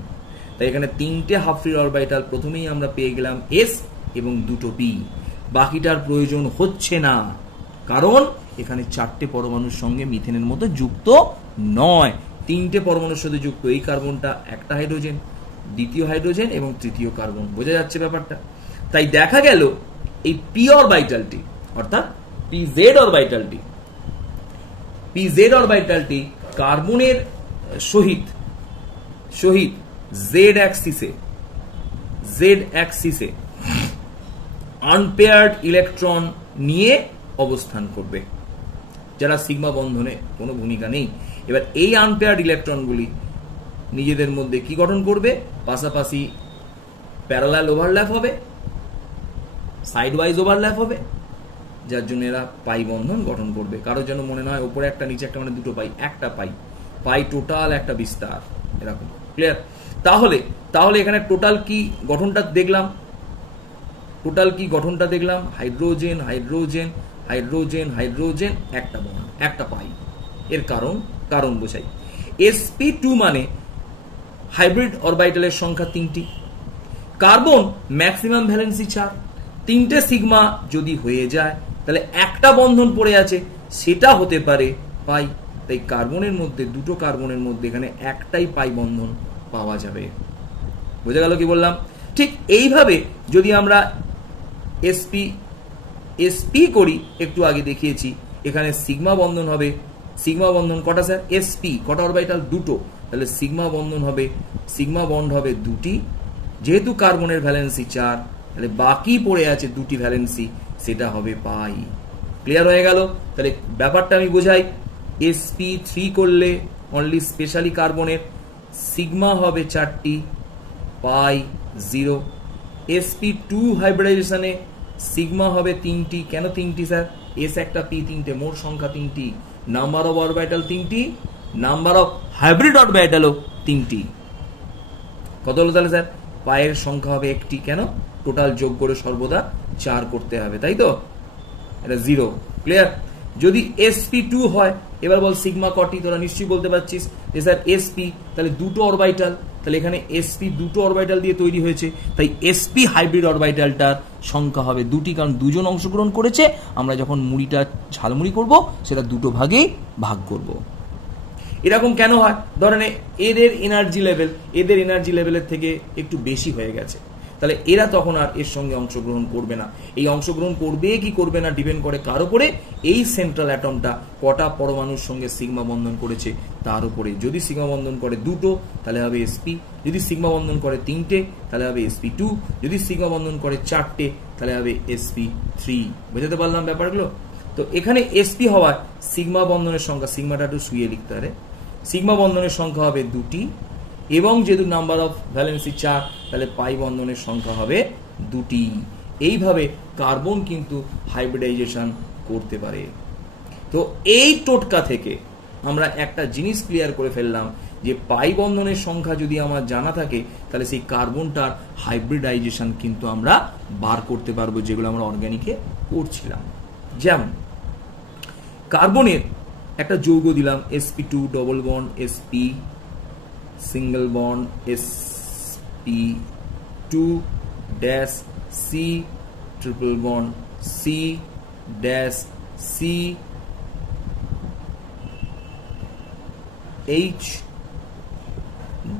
তাই এখানে 3টে হাফ ফিল্ড অরবিটাল প্রথমেই আমরা পেয়ে গেলাম এস এবং দুটো পি, বাকিটার প্রয়োজন হচ্ছে না, কারণ এখানে 4টে পরমাণুর সঙ্গে মিথেনের মতো যুক্ত নয়, 3টে পরমাণুর সাথে যুক্ত। এই কার্বনটা একটা হাইড্রোজেন, দ্বিতীয় হাইড্রোজেন এবং তৃতীয় কার্বন। বোঝা যাচ্ছে ব্যাপারটা? তাই দেখা গেল এই পি অরবিটালটি, অর্থাৎ পিজেড অরবিটালটি কার্বনের সহিত জেড অ্যাক্সিসে আনপেয়ার্ড ইলেকট্রন নিয়ে অবস্থান করবে, যারা সিগমা বন্ধনে কোনো ভূমিকা নেই। এবার এই আনপেয়ার্ড ইলেকট্রনগুলি নিজেদের মধ্যে কি গঠন করবে? পাশাপাশি প্যারালাল ওভারল্যাপ হবে, সাইড ওয়াইজ ওভারল্যাপ হবে, যার জন্য এরা পাই বন্ধন গঠন করবে। কারোর যেন মনে নয় উপরে একটা নিচে একটা, মানে দুটো পাই, একটা পাই টোটাল একটা বিস্তার এরকম। ক্লিয়ার? তাহলে এখানে টোটাল কি গঠনটা দেখলাম? হাইড্রোজেন হাইড্রোজেন হাইড্রোজেন হাইড্রোজেন, একটা বন্ধন, একটা পাই। এর কারণ বোঝাই। sp2 মানে হাইব্রিড অরবিটালের সংখ্যা 3টি, কার্বন ম্যাক্সিমাম ভ্যালেন্সি 4, 3টে সিগমা যদি হয়ে যায় তাহলে একটা বন্ধন পড়ে আছে, সেটা হতে পারে পাই। তাই কার্বনের মধ্যে, দুটো কার্বনের মধ্যে এখানে একটাই পাই বন্ধন পাওয়া যাবে। বোঝা গেল কি বললাম? ঠিক এইভাবে যদি আমরা sp করি, একটু আগে দেখিয়েছি, এখানে সিগমা বন্ধন হবে। সিগমা বন্ধন কটা স্যার? sp কটা অরবিটাল? দুটো। তাহলে সিগমা বন্ধন হবে, সিগমা বন্ড হবে দুটি। যেহেতু কার্বনের ভ্যালেন্সি 4, তাহলে বাকি পড়ে আছে দুটি ভ্যালেন্সি, সেটা হবে পাই। ক্লিয়ার হয়ে গেল? তাহলে ব্যাপারটা আমি বোঝাই। sp3 করলে অনলি স্পেশালি কার্বনের সিগমা হবে 4টি, পাই 0। sp2 হাইব্রিডাইজেশনে সিগমা হবে 3টি। কেন 3টি স্যার? s একটা p 3টে, মোট সংখ্যা 3টি, নাম্বার অফ অরবিটাল 3টি, নাম্বার অফ হাইব্রিড অরবিটালও 3টি। কত হলো তাহলে স্যার? পায়ের সংখ্যা হবে 1টি। কেন? টোটাল যোগ করে সর্বদা 4 করতে হবে, তাই তো? এটা 0। ক্লিয়ার? যদি sp2 হয়, এবার বল সিগমা কটি? তোরা নিশ্চয়ই বলতে পারছিস যে স্যার sp, তাহলে দুটো অরবিটাল, তাহলে এখানে sp দুটো অরবিটাল দিয়ে তৈরি হয়েছে, তাই sp হাইব্রিড অরবিটালটার সংখ্যা হবে 2টি, কারণ দুজন অংশগ্রহণ করেছে। আমরা যখন মুড়িটা ঝালমুড়ি করব, সেটা দুটো ভাগেই ভাগ করব। এরকম কেন হয়? ধরেন এদের এনার্জি লেভেলের থেকে একটু বেশি হয়ে গেছে, তাহলে এরা তখন আর এর সঙ্গে অংশগ্রহণ করবে না। এই অংশগ্রহণ করবে কি করবে না ডিপেন্ড করে কার উপরে? এই সেন্ট্রাল অ্যাটমটা কটা পরমাণুর সঙ্গে সিগমা বন্ধন করেছে তার উপরে। যদি সিগমা বন্ধন করে দুটো, তাহলে হবে sp। যদি সিগমা বন্ধন করে 3টে, তাহলে হবে sp2। যদি সিগমা বন্ধন করে 4টে, তাহলে হবে sp3। বুঝতে পারলাম ব্যাপারগুলো? তো এখানে sp হওয়ার সিগমা বন্ধনের সংখ্যা, সিগমাটা একটু শুয়ে লিখতে হবে, সিগমা বন্ধনের সংখ্যা হবে 2টি, এবং যেহেতু নাম্বার অফ ভ্যালেন্সি 4, তাহলে পাই বন্ধনের সংখ্যা হবে 2টি। এইভাবে কার্বন কিন্তু হাইব্রিডাইজেশন করতে পারে। তো এই টোটকা থেকে আমরা একটা জিনিস ক্লিয়ার করে ফেললাম যে পাই বন্ধনের সংখ্যা যদি আমার জানা থাকে, তাহলে সেই কার্বনটার হাইব্রিডাইজেশন কিন্তু আমরা বার করতে পারবো, যেগুলো আমরা অর্গানিকে করছিলাম। যেমন কার্বনের একটা যৌগ দিলাম sp2 double bond sp single bond sp2 dash c triple bond c dash c h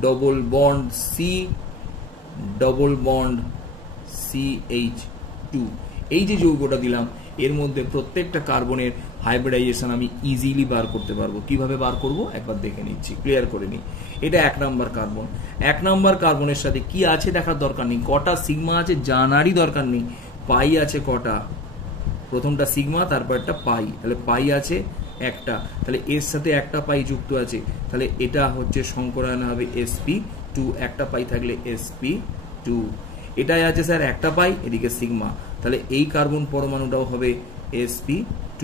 double bond c double bond ch2। এই যে যৌগটা দিলাম, এর মধ্যে প্রত্যেকটা কার্বনের হাইব্রিডাইজেশন আমি ইজিলি বার করতে পারবো। কিভাবে বার করব একবার দেখে নিচ্ছি, ক্লিয়ার করে নিই। এটা 1 নাম্বার কার্বন। 1 নাম্বার কার্বনের সাথে কি আছে দেখার দরকার নেই, কটা সিগমা আছে জানারই দরকার নেই। পাই আছে কটা? প্রথমটা সিগমা, তারপর একটা পাই, তাহলে পাই আছে একটা, তাহলে এর সাথে একটা পাই যুক্ত আছে, তাহলে এটা হচ্ছে সংকরায়ন হবে sp2। একটা পাই থাকলে sp2। এটাই আছে স্যার একটা পাই, এদিকে সিগমা, তাহলে এই কার্বন পরমাণুটাও হবে sp2।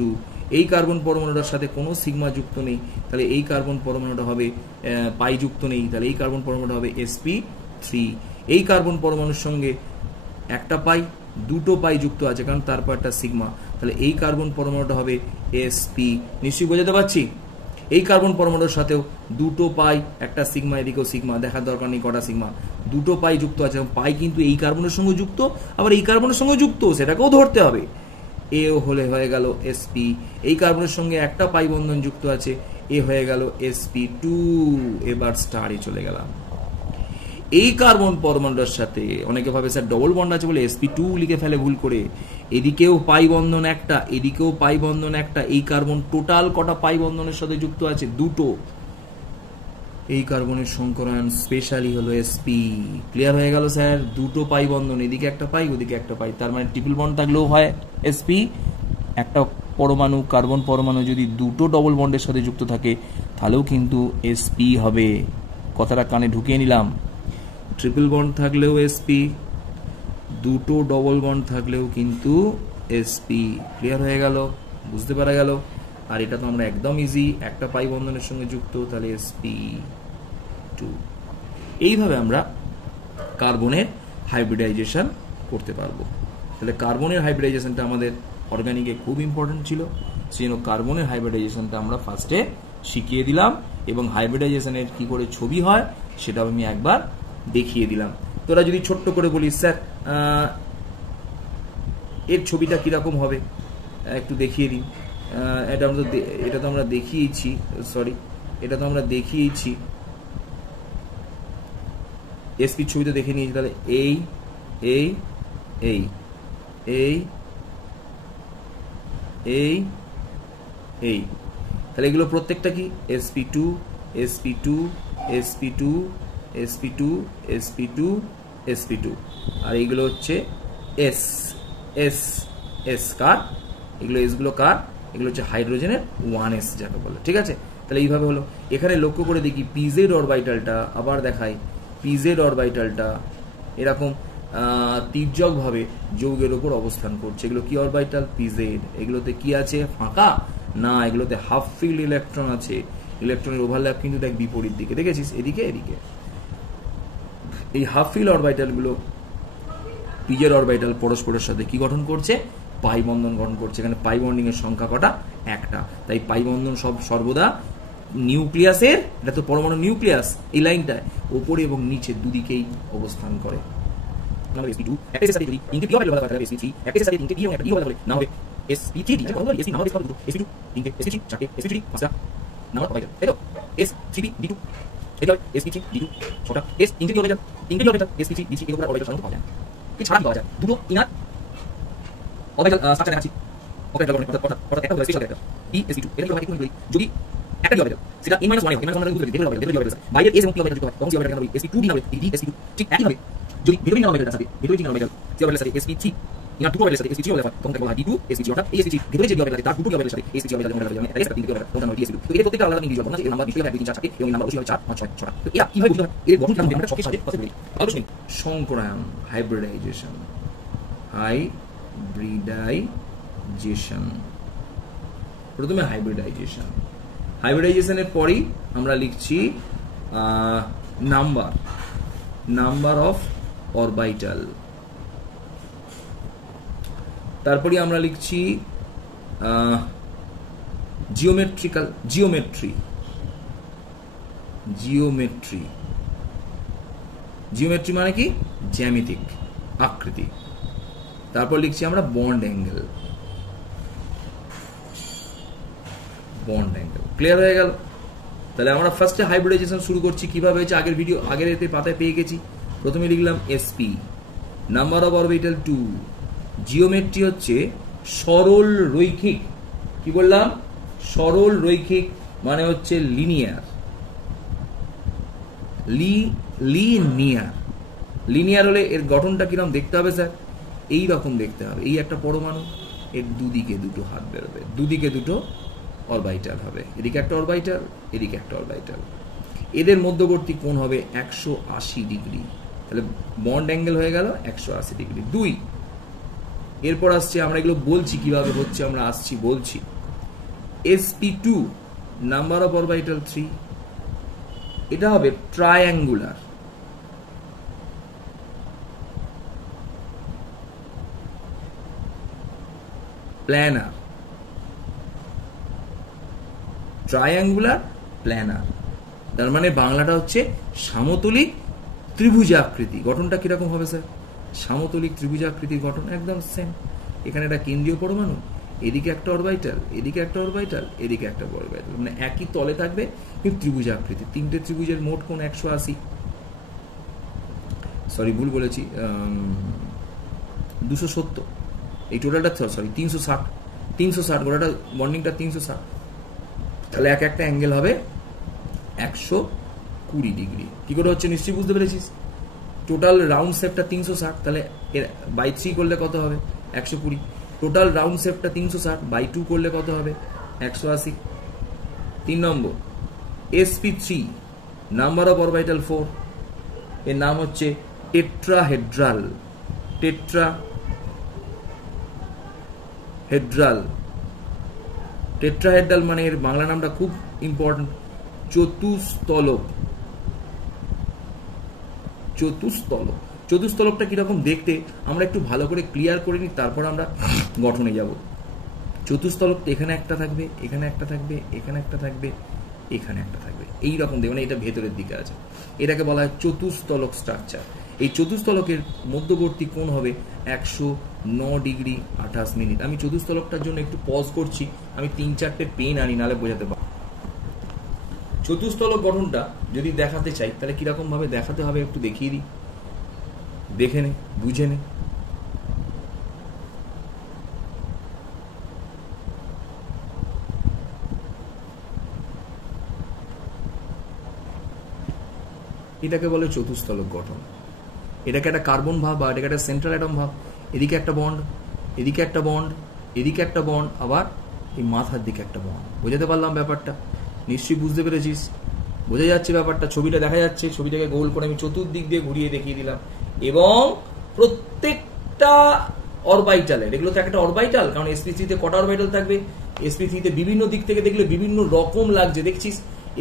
এই কার্বন পরমাণুটার সাথে কোনো সিগমা যুক্ত নেই, তাহলে এই কার্বন পরমাণুটা হবে পাই যুক্ত নেই, তাহলে এই কার্বন পরমাণুটা হবে sp3। এই কার্বন পরমাণুর সঙ্গে একটা পাই, দুটো পাই যুক্ত আছে, কারণ তারপর একটা সিগমা, তাহলে এই কার্বন পরমাণুটা হবে sp। নিশ্চয়ই বোঝাতে পারছি? এই কার্বন পরমাণুর সাথেও দুটো পাই, একটা সিগমা, এদিকেও সিগমা, দেখার দরকার নেই কটা সিগমা, দুটো পাই যুক্ত আছে। পাই কিন্তু এই কার্বনের সঙ্গে যুক্ত, আবার এই কার্বনের সঙ্গে যুক্ত, সেটাকেও ধরতে হবে। এও হয়ে গেল sp। এই কার্বনের সঙ্গে একটা পাই বন্ধন যুক্ত আছে, এ হয়ে গেল sp2। এবার স্টারে চলে গেলাম। এই কার্বন পরমাণুর সাথে অনেকে ভাবে স্যার ডবল বন্ড আছে বলে sp2 লিখে ফেলে ভুল করে। এদিকেও পাই বন্ধন একটা, এদিকেও পাই বন্ধন একটা। এই কার্বন টোটাল কটা পাই বন্ধনের সাথে যুক্ত আছে? দুটো। এই কার্বনের সংকরায়ন স্পেশালি হলো sp। ক্লিয়ার হয়ে গেল স্যার? দুটো পাই বন্ধন, এদিকে একটা পাই, ওদিকে একটা পাই, তার মানে ট্রিপল বন্ড থাকলেও হয় sp। একটা পরমাণু, কার্বন পরমাণু যদি দুটো ডবল বন্ডের সাথে যুক্ত থাকে, তাহলেও কিন্তু sp হবে। কথাটা কানে ঢুকিয়ে নিলাম। ট্রিপল বন্ড থাকলেও sp, দুটো ডবল বন্ড থাকলেও কিন্তু sp। ক্লিয়ার হয়ে গেল? বুঝতে পারা গেল? আর এটা তো আমরা একদম ইজি, একটা পাই বন্ধনের সঙ্গে যুক্ত, তাহলে sp2। এইভাবে আমরা কার্বনের হাইব্রিডাইজেশন করতে পারবো। তাহলে কার্বনের হাইব্রিডাইজেশনটা আমাদের অর্গানিকে খুব ইম্পর্টেন্ট ছিল, সেই জন্য কার্বনের হাইব্রিডাইজেশনটা আমরা ফার্স্টে শিখিয়ে দিলাম, এবং হাইব্রিডাইজেশনের কি করে ছবি হয় সেটাও আমি একবার দেখিয়ে দিলাম। তোরা যদি ছোট্ট করে বলিস স্যার এর ছবিটা কিরকম হবে, একটু দেখিয়ে দিই। এটা তো আমরা দেখিয়েছি, সরি এটা তো আমরা দেখিয়েছি, এসপি ছবিতে দেখে নিয়েছি। তাহলে এই এই এই এই এই এই, তাহলে এগুলো প্রত্যেকটা কি sp2 sp2 sp2 sp2 sp2 sp2, আর এইগুলো হচ্ছে s s s কার, এগুলো s গুলো কার, এগুলো হচ্ছে হাইড্রোজেনের 1s যাকে বলে। ঠিক আছে, তাহলে এইভাবে হলো। এখানে লক্ষ্য করে দেখি pz অরবিটালটা, আবার দেখাই pz অরবিটালটা এরকম তির্যকভাবে যৌগের উপর অবস্থান করছে। এগুলো কি অরবিটাল? pz। এগুলোতে কি আছে? ফাঁকা না, এগুলোতে হাফ ফিল্ড ইলেকট্রন আছে। ইলেকট্রনের ওভারল্যাপ কিন্তু দেখ বিপরীত দিকে, দেখেছিস, এদিকে এদিকে। এই হাফ ফিল্ড অরবিটালগুলো পিজের অরবিটাল পরস্পরের সাথে কি গঠন করছে? পাই বন্ধন গঠন করছে। এখানে পাই বন্ডিং এর সংখ্যা কটা? একটা। তাই পাই বন্ধন সর্বদা নিউক্লিয়াসের, এটা তো পরমাণু নিউক্লিয়াস, এই লাইনটায় ওপরে এবং নিচে দুদিকেই অবস্থান করে। sp2 একটা এর সাথে যদি তিনটে পি অরবিটাল বলা হয় তাহলে sp3, একটা এর সাথে তিনটে পি এবং একটা ডি অরবিটাল বলে না হবে sp3। এটা কথা বলি sp নাম্বার বেস কত? sp2 তিনটে, sp3 চারটে, sp3 পাঁচটা নাম্বার অরবিটাল, তাই তো? s3p d2 এটা হবে sp3 d2 ছটা, s তিনটে পি অরবিটাল, তিনটে পি অরবিটাল sp3 d3 এর উপর অরবিটাল সাধারণত পাওয়া যায়। কি ছাড়া কি পাওয়া যায়? দুটো ইনার অরবিটাল স্ট্রাকচার দেখাচ্ছি। অরবিটাল অর্থাৎ একটা হলো স্পেশাল একটা p sp2, এটা কি হয় একটু বলি। যদি একটা ডি অরবিটাল সেটা n - 1 এ n - 1 এর দুটো ডি অরবিটাল, বাইরের s এবং p অরবিটাল তখন c অরবিটাল কেন বলি sp2 d না বলি d sp2। ঠিক একই হবে যদি ভিতরে নিন অরবিটাল সাথে ভিতরে নিন অরবিটাল c অরবিটাল সাথে sp3 ইনার দুটো অরবিটাল সাথে sp3 অরবিটাল তখন তাকে বলা হয় d2 sp3, অর্থাৎ এই sp3 ভিতরে যে অরবিটাল আছে তার দুটো অরবিটাল সাথে sp3 অরবিটাল যখন লাগে এটা তিনটে অরবিটাল তখন হয় sp2। তো এর প্রত্যেকটা আলাদা ইন্ডিভিজুয়াল না, এর নাম্বার বিষয় 1 2 3 4 থাকে এবং নাম্বার অবশ্যই 4 5 6 6টা। তো এরা কিভাবে বুঝতে হয়? এর গঠন কেমন আমরা সবকিছু সাথে কথা বলি। আলো শুনি সংকরায়ন, হাইব্রিডাইজেশন, হাইব্রিডাইজেশন। প্রথমে হাইব্রিডাইজেশন, হাইব্রিডাইজেশনের পরেই আমরা লিখছি নাম্বার অফ অরবিটাল। তারপরে আমরা লিখছি জিওমেট্রি মানে কি? জ্যামিতিক আকৃতি। তারপর লিখছি আমরা বন্ড অ্যাঙ্গেল। ক্লিয়ার হয়ে গেল? তাহলে আমরা ফার্স্টে হাইব্রিডাইজেশন শুরু করছি। কিভাবে হয়েছে আগের এতে পাতায় পেয়ে গেছি। প্রথমে লিখলাম sp, number of orbital 2, geometry হচ্ছে সরল রৈখিক। কি বললাম? সরল রৈখিক মানে হচ্ছে লিনিয়ার। লিনিয়ার হলে এর গঠনটা কিরকম দেখতে হবে স্যার? এই রকম দেখতে হবে। এই একটা পরমাণু, এর দুদিকে দুটো হাত বেরোবে, দুদিকে দুটো অরবিটাল হবে, এদিকে একটা অরবিটাল, এদিকে একটা অরবিটাল। এদের মধ্যবর্তী কোণ হবে 180 ডিগ্রি। তাহলে বন্ড অ্যাঙ্গেল হয়ে গেল 180 ডিগ্রি। 2, এরপর আসছে, আমরা এগুলো বলছি কিভাবে হচ্ছে, আমরা আসছি বলছি। sp2 নাম্বার অফ অরবিটাল 3, এটা হবে ট্রায়াঙ্গুলার। Planner, triangular planner. তার মানে বাংলাটা হচ্ছে সামতলিক ত্রিভুজাকৃতি। গঠনটা কিরকম হবে স্যার? সামতলিক ত্রিভুজাকৃতির গঠন একদম সেম। এখানে একটা কেন্দ্রীয় পরমাণু, এদিকে একটা অরবিটাল, এদিকে একটা অরবিটাল, এদিকে একটা অরবিটাল, মানে একই তলে থাকবে কিন্তু ত্রিভুজাকৃতি। তিনটে ত্রিভুজের মোট কোণ 180, সরি ভুল বলেছি, 270। এই টোটালটা সরি 360 গোটাটা বন্ডিংটা 360। তাহলে এক একটা অ্যাঙ্গেল হবে 120 ডিগ্রি। কি করে হচ্ছে নিশ্চয়ই বুঝতে পেরেছিস? টোটাল রাউন্ড শেপটা 360, তাহলে বাই 3 করলে কত হবে? 120। টোটাল রাউন্ড শেপটা 360 বাই 2 করলে কত হবে? 180। 3 নম্বর sp3 নাম্বার অফ অরবিটাল 4, এর নাম হচ্ছে টেট্রাহেড্রাল। টেট্রাহেড্রাল মানে এর বাংলা নামটা খুব ইম্পর্টেন্ট, চতুস্তলকটা কিরকম দেখতে আমরা একটু ভালো করে ক্লিয়ার করে নিই, তারপর আমরা গঠনে যাব। চতুস্তলক এখানে একটা থাকবে, এখানে একটা থাকবে, এখানে একটা থাকবে, এখানে একটা থাকবে, এইরকম দেখবেন এটা ভেতরের দিকে আছে। এটাকে বলা হয় চতুস্তলক স্ট্রাকচার। এই চতুস্তলকের মধ্যবর্তী কোণ হবে 109 ডিগ্রি 28 মিনিট। আমি চতুস্তলকটার জন্য একটু পজ করছি, আমি 3-4টে পেন আনি, নাহলে বোঝাতে পারবো। চতুস্তলক গঠনটা যদি দেখাতে চাই তাহলে কিরকম ভাবে দেখাতে হবে একটু দেখিয়ে দিই, দেখে নে, বুঝে নে। এটাকে বলে চতুস্তলক গঠন। এটাকে একটা কার্বন ভাব বা এটাকে একটা সেন্ট্রাল অ্যাটম ভাব। এদিকে একটা বন্ড, এদিকে একটা বন্ড, এদিকে একটা বন্ড, আবার এই মাথার দিকে একটা বন্ড। বোঝাতে পারলাম ব্যাপারটা? নিশ্চয়ই বুঝতে পেরেছিস, বোঝা যাচ্ছে ব্যাপারটা? ছবিটা দেখা যাচ্ছে, ছবিটাকে গোল করে আমি চতুর্দিক দিয়ে ঘুরিয়ে দেখিয়ে দিলাম। এবং প্রত্যেকটা অরবাইটালের, এগুলো তো একটা অরবাইটাল, কারণ sp3 তে কটা অরবাইটাল থাকবে? sp3 তে বিভিন্ন দিক থেকে দেখলে বিভিন্ন রকম লাগছে, দেখছিস?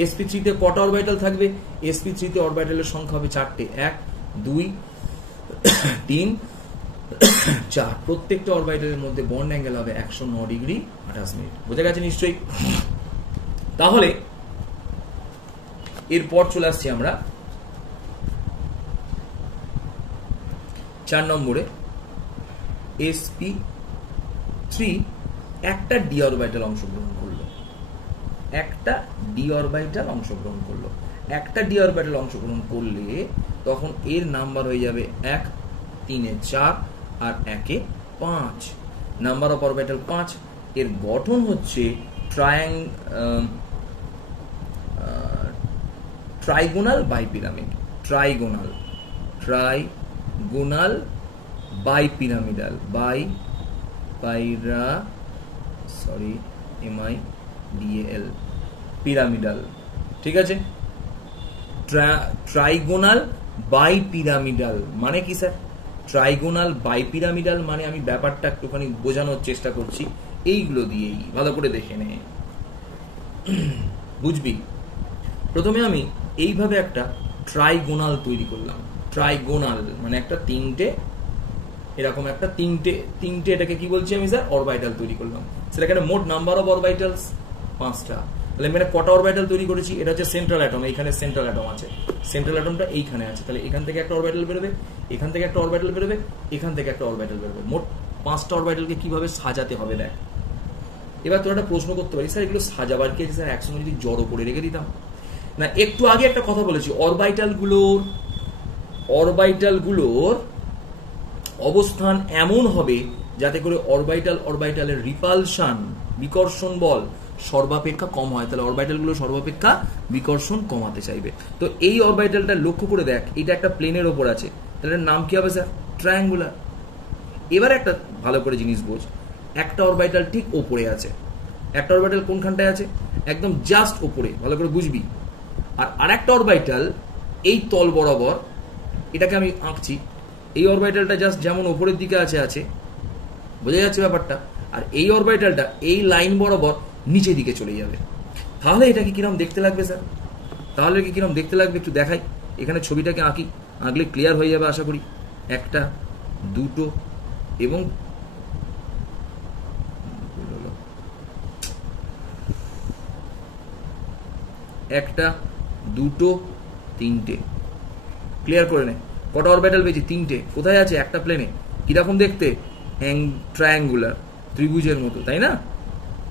sp3 তে কটা অরবাইটাল থাকবে? sp3 তে অরবাইটালের সংখ্যা হবে 4টে, 1 2 3 4। প্রত্যেকটা অরবাইটালের মধ্যে বন্ড অ্যাঙ্গেল হবে 109 ডিগ্রি 28 মিনিট। বোঝা গেছে নিশ্চয়ই? তাহলে এরপর চলে আসছি আমরা 4 নম্বরে। sp3 একটা ডি অরবিটাল অংশগ্রহণ করলো, একটা ডি অরবিটাল অংশগ্রহণ করলো। একটা ডি অরবিটাল অংশগ্রহণ করলে তখন এর নাম্বার হয়ে যাবে 1, 3 4 আর 1 5, নাম্বার অফ অরবিটাল 5। এর গঠন হচ্ছে ট্রাইগোনাল বাইপিরামিড, ট্রাইগোনাল বাইপিরামিডাল, MIDAL পিরামিডাল। ঠিক আছে? ট্রাইগোনাল বাইপিরামিডাল মানে কি স্যার? ট্রাইগোনাল বাইপিরামিডাল মানে, আমি ব্যাপারটা একটুখানি বোঝানোর চেষ্টা করছি এইগুলো দিয়েই, ভালো করে দেখে নে, বুঝবি। প্রথমে আমি এইভাবে একটা ট্রাইগোনাল তৈরি করলাম। ট্রাইগোনাল মানে একটা তিনটে, এরকম একটা তিনটে, এটাকে কি বলছি আমি স্যার? অরবিটাল তৈরি করলাম। সেটাকে মোট নাম্বার অফ অরবিটালস 5টা। তাহলে আমি কটা অরবিটাল তৈরি করেছি? এটা হচ্ছে সেন্ট্রাল অ্যাটম, এইখানে সেন্ট্রাল অ্যাটম আছে, সেন্ট্রাল অ্যাটমটা এইখানে আছে। তাহলে এখান থেকে একটা অরবিটাল বেরোবে, এখান থেকে একটা অরবিটাল বেরোবে, এখান থেকে একটা অরবিটাল বেরোবে। মোট 5টা অরবিটালকে কিভাবে সাজাতে হবে দেখ। এবার তোর একটা প্রশ্ন করতে পারি, স্যার এগুলো সাজাবার কি আছে স্যার? একসঙ্গে যদি জড়ো করে রেখে দিতাম না? একটু আগে একটা কথা বলেছি, অরবিটালগুলোর অবস্থান এমন হবে যাতে করে অরবিটালের রিপালশন, বিকর্ষণ বল সর্বাপেক্ষা কম হয়। তাহলে অরবিটালগুলো সর্বাপেক্ষা বিকর্ষণ কমাতে চাইবে। তো এই অরবিটালটা লক্ষ্য করে দেখ, এটা একটা প্লেনের ওপর আছে, তাহলে নাম কি হবে স্যার? ট্রায়াঙ্গুলার। এবার একটা ভালো করে জিনিস বোঝ, একটা অরবিটাল ঠিক ওপরে আছে, একটা অরবিটাল কোনখানটায় আছে? একদম জাস্ট ওপরে, ভালো করে বুঝবি। আর আরেকটা অরবিটাল এই তল বরাবর, এটাকে আমি আঁকছি, এই অরবিটালটা জাস্ট যেমন ওপরের দিকে আছে, বোঝা যাচ্ছে ব্যাপারটা? আর এই অরবিটালটা এই লাইন বরাবর নিচের দিকে চলে যাবে। তাহলে এটাকে কিরকম দেখতে লাগবে স্যার? তাহলে কি কিরকম দেখতে লাগবে একটু দেখাই। এখানে ছবিটাকে আঁকি, আঁকলে ক্লিয়ার হয়ে যাবে আশা করি। একটা, দুটো এবং একটা, দুটো, তিনটে। ক্লিয়ার করে নে। কটা অরবিটাল পেয়েছি? 3টে। কোথায় আছে? একটা প্লেনে। কিরকম দেখতে? ট্রায়াঙ্গুলার, ত্রিভুজের মতো, তাই না?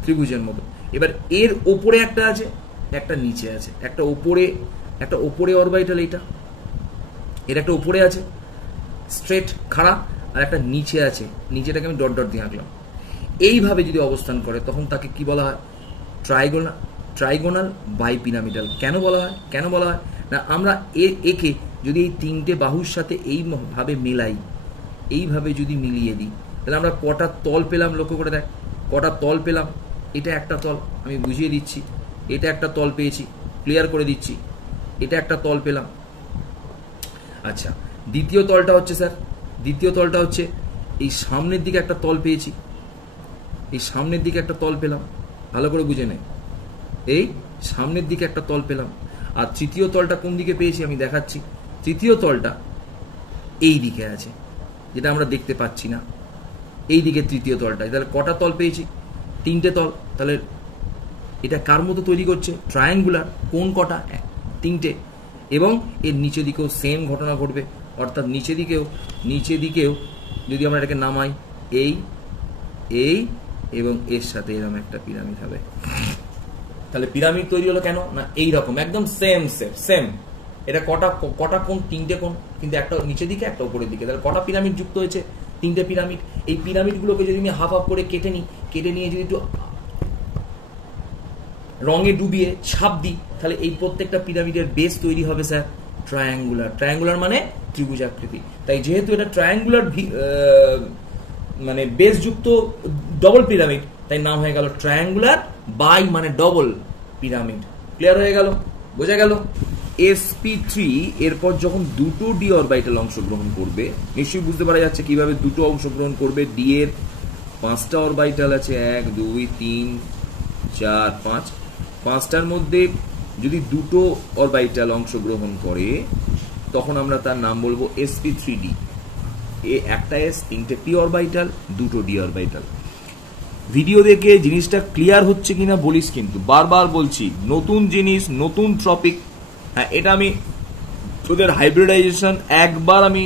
ত্রিভুজের মতো। এবার এর ওপরে একটা আছে, একটা নিচে আছে। একটা ওপরে অরবিটাল, এইটা এর একটা ওপরে আছে স্ট্রেট খাড়া, আর একটা নিচে আছে, নিচেটাকে আমি ডট ডট দিয়ে আঁকলাম। এইভাবে যদি অবস্থান করে তখন তাকে কি বলা হয়? ট্রাইগোনাল বাইপিরামিডাল। কেন বলা হয় না, আমরা একে যদি এই 3টে বাহুর সাথে এইভাবে মেলাই, এইভাবে যদি মিলিয়ে দিই, তাহলে আমরা কটা তল পেলাম? লক্ষ্য করে দেখ, কটা তল পেলাম। এটা একটা তল, আমি বুঝিয়ে দিচ্ছি। এটা একটা তল পেয়েছি, ক্লিয়ার করে দিচ্ছি। এটা একটা তল পেলাম। আচ্ছা, দ্বিতীয় তলটা হচ্ছে স্যার, দ্বিতীয় তলটা হচ্ছে এই সামনের দিকে একটা তল পেয়েছি, এই সামনের দিকে একটা তল পেলাম, ভালো করে বুঝে নে। এই সামনের দিকে একটা তল পেলাম। আর তৃতীয় তলটা কোন দিকে পেয়েছি আমি দেখাচ্ছি। তৃতীয় তলটা এই দিকে আছে, যেটা আমরা দেখতে পাচ্ছি না, এই দিকে তৃতীয় তলটায়। তাহলে কটা তল পেয়েছি? 3টে তল। তাহলে এটা কার মতো তৈরি করছে? ট্রায়াঙ্গুলার। কোন কটা? 3টে। এবং এর নিচে দিকেও সেম ঘটনা ঘটবে, অর্থাৎ নিচে দিকেও যদি আমরা এটাকে নামাই, এই এবং এর সাথে এরকম একটা পিরামিড হবে। তাহলে পিরামিড তৈরি হলো কেন না এইরকম একদম সেম। এটা কটা কোণ? 3টে কোণ, কিন্তু একটা নিচের দিকে একটা উপরের দিকে। তাহলে কটা পিরামিড যুক্ত হয়েছে? 3টে পিরামিড। এই পিরামিডগুলোকে যদি আমি হাফ করে কেটে নিয়ে যদি একটু রঙে ডুবিয়ে ছাপ দিই, তাহলে এই প্রত্যেকটা পিরামিডের বেস তৈরি হবে স্যার ট্রায়াঙ্গুলার মানে ত্রিভুজাকৃতি। তাই যেহেতু এটা ট্রায়াঙ্গুলার মানে বেস যুক্ত ডবল পিরামিড, তাই নাম হয়ে গেল ট্রায়াঙ্গুলার বাই মানে ডবল পিরামিড। ক্লিয়ার হয়ে গেল? বোঝা গেল? sp3 এরপর যখন দুটো ডি অরবিটাল অংশগ্রহণ করবে, নিশ্চয়ই বুঝতে পারা যাচ্ছে কিভাবে দুটো অংশগ্রহণ করবে। ডি এর 5টা অরবিটাল আছে, 1 2 3 4 5। 5টার মধ্যে যদি দুটো অরবিটাল অংশগ্রহণ করে, তখন আমরা তার নাম বলবো sp3d। একটা s, 3টে p অরবিটাল, দুটো d অরবিটাল। ভিডিও দেখে জিনিসটা ক্লিয়ার হচ্ছে কিনা বলিস, কিন্তু বারবার বলছি নতুন জিনিস, নতুন টপিক। হ্যাঁ, এটা আমি তোদের হাইব্রিডাইজেশন একবার আমি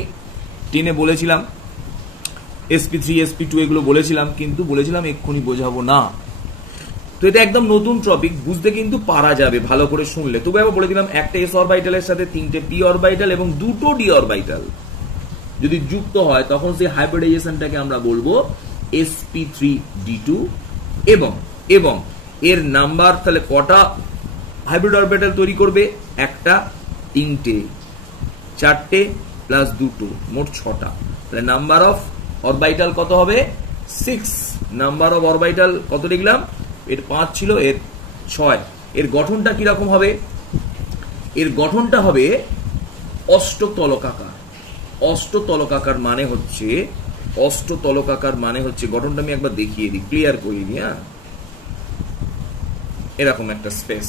টেনে বলেছিলাম, sp3 sp2 এগুলো বলেছিলাম, কিন্তু বলেছিলাম এক্ষুনি বোঝাবো না। তো এটা একদম নতুন টপিক, বুঝতে কিন্তু পারা যাবে ভালো করে শুনলে। তবু আবার বলে দিলাম, একটা s অরবিটালের সাথে 3টে p অরবিটাল এবং দুটো d অরবিটাল যদি যুক্ত হয়, তখন সেই হাইব্রিডাইজেশনটাকে আমরা বলবো sp3d2। এবং এর নাম্বার তাহলে কটা হাইব্রিড অরবিটাল তৈরি করবে? একটা, 3টে, 4টে প্লাস দুটো, মোট 6টা। তাহলে নাম্বার অফ অরবিটাল কত হবে? 6। নাম্বার অফ অরবিটাল কত লিখলাম? এর 5 ছিল, এর 6। এর গঠনটা কিরকম হবে? এর গঠনটা হবে অষ্টতলকাকার। অষ্টতলকাকার মানে হচ্ছে গঠনটা আমি একবার দেখিয়ে দিই, ক্লিয়ার করিয়ে দিই। হ্যাঁ, এরকম একটা স্পেস,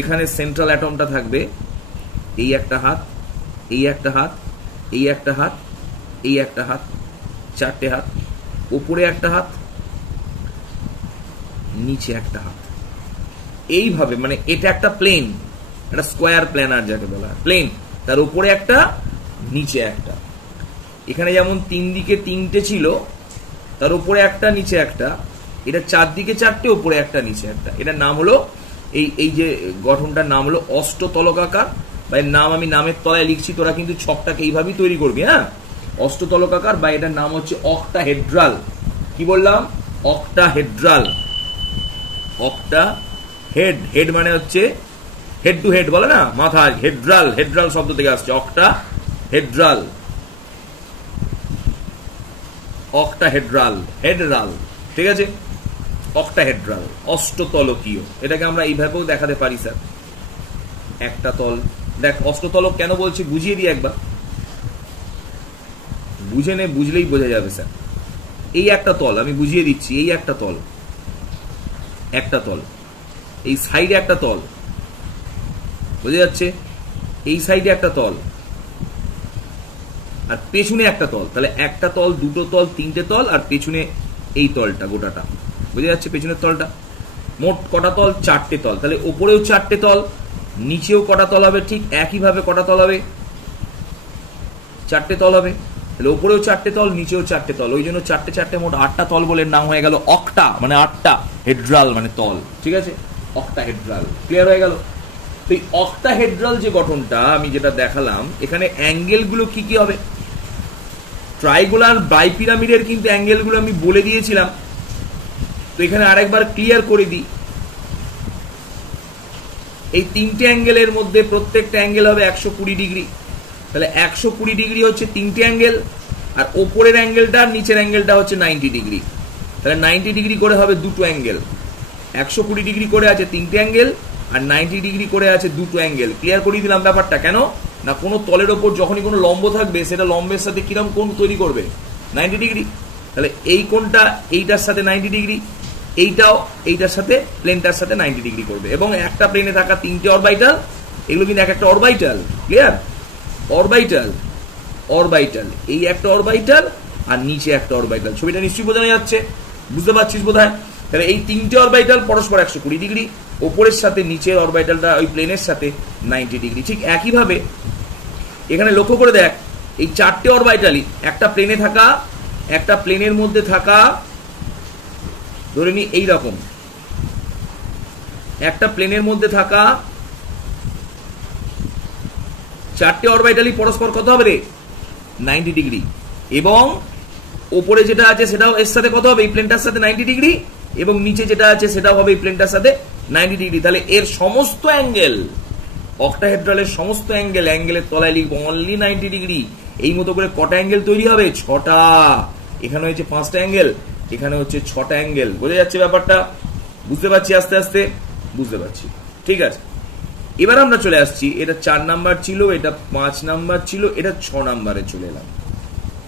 এখানে সেন্ট্রাল অ্যাটমটা থাকবে, এই একটা হাত, এই একটা হাত, এই একটা হাত, এই একটা হাত, 4টে হাত, উপরে একটা হাত, নিচে একটা হাত। এইভাবে মানে এটা একটা প্লেন, একটা স্কোয়ার প্ল্যানার যাকে বলা হয়, প্লেন, তার উপরে একটা, নিচে একটা। এখানে যেমন 3 দিকে 3টে ছিল, তার উপরে একটা, নিচে একটা। এটা 4 দিকে 4টে, উপরে একটা, নিচে একটা। এটার নাম হলো এই যে গঠনটার নাম হলো অষ্টতলকাকার, বা এর নাম আমি নামের তলায় লিখছি, তোরা কিন্তু ছকটাকে এইভাবেই তৈরি করবি। হ্যাঁ, অষ্টতলকাকার, বা এটার নাম হচ্ছে অক্টাহেড্রাল। কি বললাম? অক্টাহেড্রাল। হেড মানে হচ্ছে হেড টু হেড বলে না, মাথা। হেড্রাল শব্দ থেকে আসছে, অক্টাহেড্রাল। ঠিক আছে? অক্টাহেড্রাল, অষ্টতলকীয়। এটাকে আমরা এইভাবেও দেখাতে পারি স্যার। একটা তল, দেখ অষ্টতলক কেন বলছি বুঝিয়ে দিই একবার, বুঝলেই বোঝা যাবে স্যার। এই একটা তল আমি বুঝিয়ে দিচ্ছি, এই একটা তল, এই সাইডে একটা তল, বোঝা যাচ্ছে? এই সাইডে একটা তল, আর পেছনে একটা তল। তাহলে একটা তল, দুটো তল, 3টে তল, আর পেছনে এই তলটা গোটাটা, বোঝা যাচ্ছে? পেছনের তলটা। মোট কটা তল? 4টে তল। তাহলে ওপরেও 4টে তল, নিচেও কটা তল হবে? ঠিক একইভাবে কটা তল হবে? 4টে তল হবে। তাহলে ওপরেও 4টে তল, নিচেও 4টে তল, ওই জন্য 4টে মোট 8টা তল বলে নাম হয়ে গেল অক্টা, মানে 8টা, হেড্রাল মানে তল। ঠিক আছে? অক্টাহেড্রাল। ক্লিয়ার হয়ে গেল? তো এই অক্টাহেড্রাল যে গঠনটা আমি যেটা দেখালাম, এখানে অ্যাঙ্গেলগুলো কি কি হবে? ট্রাইগুলার বাইপিরামিডের কিন্তু অ্যাঙ্গেলগুলো আমি বলে দিয়েছিলাম, তো এখানে আরেকবার ক্লিয়ার করে দিই। এই 3টে অ্যাঙ্গেলের মধ্যে প্রত্যেকটা অ্যাঙ্গেল হবে 120 ডিগ্রি। তাহলে 120 ডিগ্রি হচ্ছে 3টে অ্যাঙ্গেল, আর ওপরের অ্যাঙ্গেলটা আর নিচের অ্যাঙ্গেলটা হচ্ছে 90 ডিগ্রি। তাহলে 90 ডিগ্রি করে হবে দুটো অ্যাঙ্গেল। 120 ডিগ্রি করে আছে 3টে অ্যাঙ্গেল, আর 90 ডিগ্রি করে আছে দুটো অ্যাঙ্গেল। ক্লিয়ার করিয়ে দিলাম ব্যাপারটা। কেন না, কোনো তলের ওপর যখনই কোনো লম্ব থাকবে, সেটা লম্বের সাথে কিরকম কোণ তৈরি করবে? 90 ডিগ্রি। তাহলে এই কোণটা এইটার সাথে 90 ডিগ্রি, এইটাও এইটার সাথে, প্লেনটার সাথে 90 ডিগ্রি করবে। এবং একটা প্লেনে থাকা 3টে অরবিটাল, এগুলো কিন্তু এক একটা অরবিটাল। ক্লিয়ার? অরবিটাল, এই একটা অরবিটাল আর নিচে একটা অরবিটাল। ছবিটা নিশ্চয়ই বোঝানো যাচ্ছে, বুঝতে পারছিস বোধহয়? তাহলে এই তিনটে অরবিটাল পরস্পর 120 ডিগ্রি, ওপরের সাথে নিচের অরবিটালটা ওই প্লেনের সাথে 90 ডিগ্রি। ঠিক একইভাবে এখানে লক্ষ্য করে দেখ, এই চারটে অরবিটালই একটা প্লেনে থাকা, একটা প্লেনের মধ্যে থাকা, ধরে নি এইরকম একটা প্লেনের মধ্যে থাকা চারটে অরবিটালই পরস্পর কত হবে রে? 90 ডিগ্রি। এবং ওপরে যেটা আছে সেটাও এর সাথে কত হবে? এই প্লেনটার সাথে 90 ডিগ্রি, এবং নিচে যেটা আছে সেটাও হবে এই প্লেনটার সাথে 90 ডিগ্রি। তাহলে এর সমস্ত অ্যাঙ্গেল, অক্টাহেড্রালের সমস্ত অ্যাঙ্গেলের তলায় লিখবো অনলি 90 ডিগ্রি। এই মতো করে কটা অ্যাঙ্গেল তৈরি হবে? 6টা। এখানে হয়েছে 5টা অ্যাঙ্গেল, এখানে হচ্ছে 6টা অ্যাঙ্গেল। বোঝা যাচ্ছে ব্যাপারটা? বুঝতে পারছি? আস্তে আস্তে বুঝতে পারছি। ঠিক আছে, এবার আমরা চলে আসছি, এটা 4 নাম্বার ছিল, এটা 5 নাম্বার ছিল, এটা 6 নাম্বারে চলে এলাম।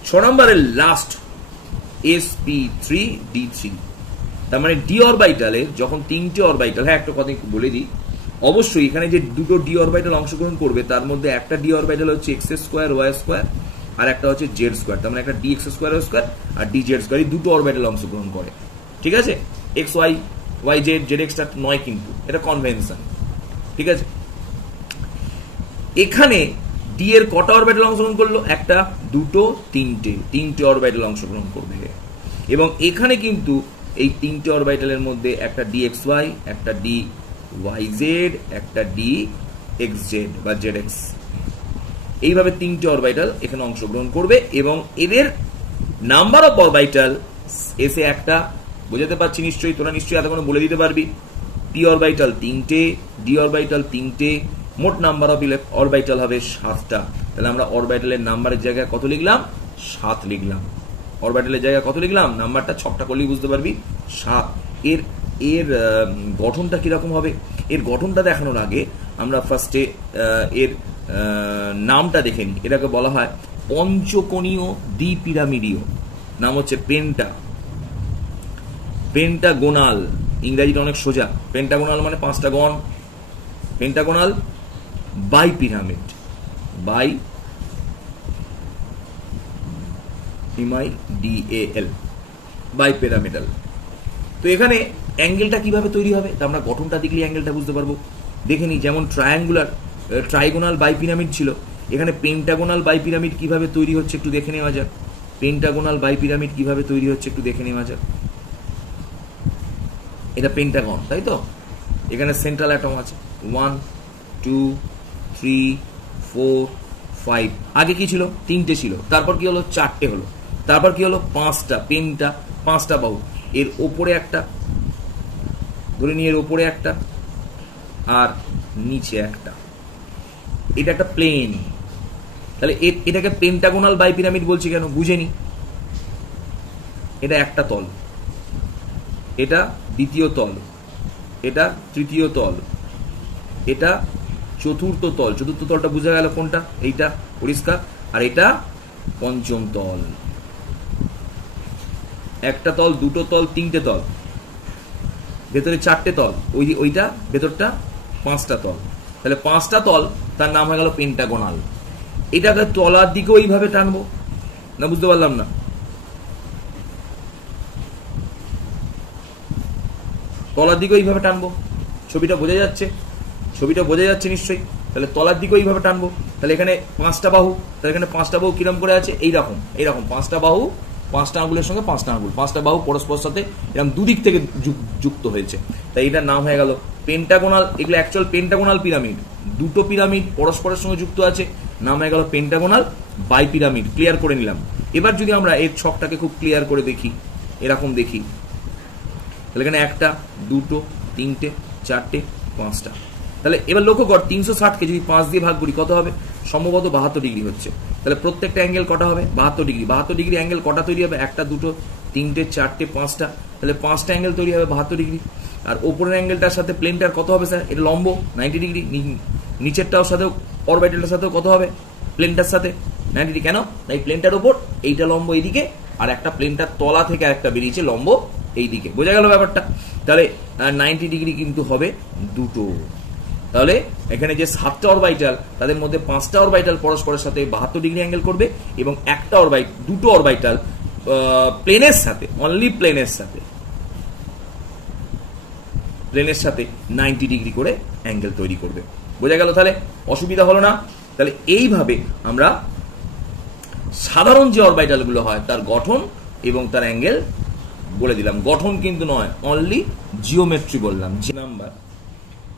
6 নাম্বারের লাস্ট sp3d3, তার মানে ডি অরবিটালে যখন 3টে অরবিটাল, হ্যাঁ একটা কথা একটু বলে দিই, অবশ্যই এখানে যে দুটো ডি অরবিটাল অংশগ্রহণ করবে তার মধ্যে একটা ডি অরবিটাল হচ্ছে এক্স স্কোয়ার ওয়াই স্কোয়ার, আর একটা হচ্ছে জেড স্কোয়ার। তার মানে একটা d x square y square আর ডি জেড স্কোয়ার, এই দুটো অরবিটাল অংশগ্রহণ করে। ঠিক আছে, x y, y z, z এক্সটা নয়, কিন্তু এটা কনভেনশন। ঠিক আছে, এখানে ডি এর কটা অরবিটাল অংশগ্রহণ করলো? একটা, দুটো, তিনটে অরবিটাল অংশগ্রহণ করবে। এবং এখানে কিন্তু এই তিনটে অরবিটালের মধ্যে একটা ডি এক্স ওয়াই, একটা ডি ওয়াই জেড, একটা ডি এক্স জেড বা জেড এক্স, এইভাবে তিনটে অরবিটাল এখানে অংশগ্রহণ করবে। এবং এদের নাম্বার অফ অরবিটাল এসে একটা, বোঝাতে পারছি নিশ্চয়ই? তোরা নিশ্চয়ই এতক্ষণ বলে দিতে পারবি। পি অরবিটাল 3টে, ডি অরবিটাল 3টে, মোট নাম্বার অফ অরবিটাল হবে 7টা। তাহলে আমরা অরবিটালের নাম্বারের জায়গায় কত লিখলাম? 7 লিখলাম। অরবিটালের জায়গায় কত লিখলাম? নাম্বারটা ছকটা করলেই বুঝতে পারবি, 7। এর গঠনটা কিরকম হবে? এর গঠনটা দেখানোর আগে আমরা ফার্স্টে এর নামটা দেখে নিই। এটাকে বলা হয় পঞ্চকোণীয় দ্বিপিরামিডীয়, নাম হচ্ছে পেন্টাগোনাল। ইংরেজিটা অনেক সোজা। পেন্টাগোনাল মানে 5টা গণ, pentagonal bipyramid, bipyramidal. তো এখানে অ্যাঙ্গেলটা কিভাবে তৈরি হবে? তা আমরা গঠনটা দেখলে অ্যাঙ্গেলটা বুঝতে পারবো। দেখে নিই, যেমন ট্রাইগোনাল বাই পিরামিড ছিল, এখানে পেন্টাগোনাল বাই পিরামিড কিভাবে তৈরি হচ্ছে একটু দেখে নেওয়া যাক। পেন্টাগোনাল বাই পিরামিড কিভাবে তৈরি হচ্ছে একটু দেখে নেওয়া যাক। এটা পেন্টাগন, তাই তো? এখানে সেন্ট্রাল অ্যাটম আছে 1 2 3 4 5। আগে কি ছিল? 3টে ছিল, তারপর কি হলো? 4টে হলো, তারপর কি হলো? 5টা। পেনটা 5টা বাহু, এর ওপরে একটা, ধরে নিয়ে এর ওপরে একটা, আর নিচে একটা। এটা একটা প্লেন। তাহলে এটাকে পেন্টাগোনাল বাই পিরামিড বলছি কেন? বুঝে নি। এটা একটা তল, এটা দ্বিতীয় তল, এটা তৃতীয় তল, এটা চতুর্থ তল। চতুর্থ তলটা বোঝা গেল কোনটা? এইটা পরিষ্কার। আর এটা পঞ্চম তল। একটা তল, দুটো তল, 3টে তল, ভেতরে 4টে তল, ওইটা ভেতরটা 5টা তল। তাহলে 5টা তল, তার নাম হয়ে গেল পেন্টাগোনাল। এটাকে তলার দিকে ওইভাবে টানবো না, বুঝতে পারলাম না। তলার দিকে ওইভাবে টানবো, ছবিটা বোঝা যাচ্ছে? ছবিটা বোঝা যাচ্ছে নিশ্চয়ই? তাহলে তলার দিকে ওইভাবে টানবো। তাহলে এখানে 5টা বাহু, তাহলে এখানে 5টা বাহু কিরম করে আছে? এইরকম 5টা বাহু, 5টা আঙুলের সঙ্গে 5টা আঙুল, 5টা বাহু পরস্পর সাথে এরকম দুদিক থেকে যুক্ত হয়েছে, তাই এটার নাম হয়ে গেল পেন্টাগোনাল। এগুলো অ্যাকচুয়াল পেন্টাগোনাল পিরামিড, দুটো পিরামিড পরস্পরের সঙ্গে যুক্ত আছে, নাম হয়ে গেল পেন্টাগোনাল বাই পিরামিড। ক্লিয়ার করে নিলাম। এবার যদি আমরা এর ছকটাকে খুব ক্লিয়ার করে দেখি, এরকম দেখি, তাহলে এখানে 1টা 2টো 3টে 4টে 5টা। তাহলে এবার লক্ষ্য কর, 360কে যদি 5 দিয়ে ভাগ করি কত হবে? সম্ভবত 72 ডিগ্রি হচ্ছে। তাহলে প্রত্যেকটা অ্যাঙ্গেল কটা হবে? 72 ডিগ্রি। 72 ডিগ্রি অ্যাঙ্গেল কটা তৈরি হবে? 1টা 2টো 3টে 4টে 5টা। তাহলে 5টা অ্যাঙ্গেল তৈরি হবে 72 ডিগ্রি। আর ওপরের অ্যাঙ্গেলটার সাথে প্লেনটার কত হবে স্যার? এটা লম্ব 90 ডিগ্রি। নিচেরটার সাথেও, অরবিটালটার সাথেও কত হবে? প্লেনটার সাথে 90 ডিগ্রি। কেন? তাই প্লেনটার ওপর এইটা লম্ব এইদিকে, আর একটা প্লেনটার তলা থেকে একটা বেরিয়েছে লম্ব এইদিকে। বোঝা গেল ব্যাপারটা? তাহলে 90 ডিগ্রি কিন্তু হবে দুটো। তাহলে এখানে যে 7টা অরবিটাল, তাদের মধ্যে 5টা অরবিটাল পরস্পরের সাথে 72 ডিগ্রি অ্যাঙ্গেল করবে, এবং দুটো অরবিটাল প্লেনের সাথে, অনলি প্লেনের সাথে প্লেনের সাথে 90 ডিগ্রি করে অ্যাঙ্গেল তৈরি করবে। বোঝা গেল? তাহলে অসুবিধা হলো না? তাহলে এইভাবে আমরা সাধারণ যে অরবিটালগুলো হয় তার গঠন এবং তার অ্যাঙ্গেল বলে দিলাম। গঠন কিন্তু নয়, অনলি জিওমেট্রি বললাম। যে নাম্বার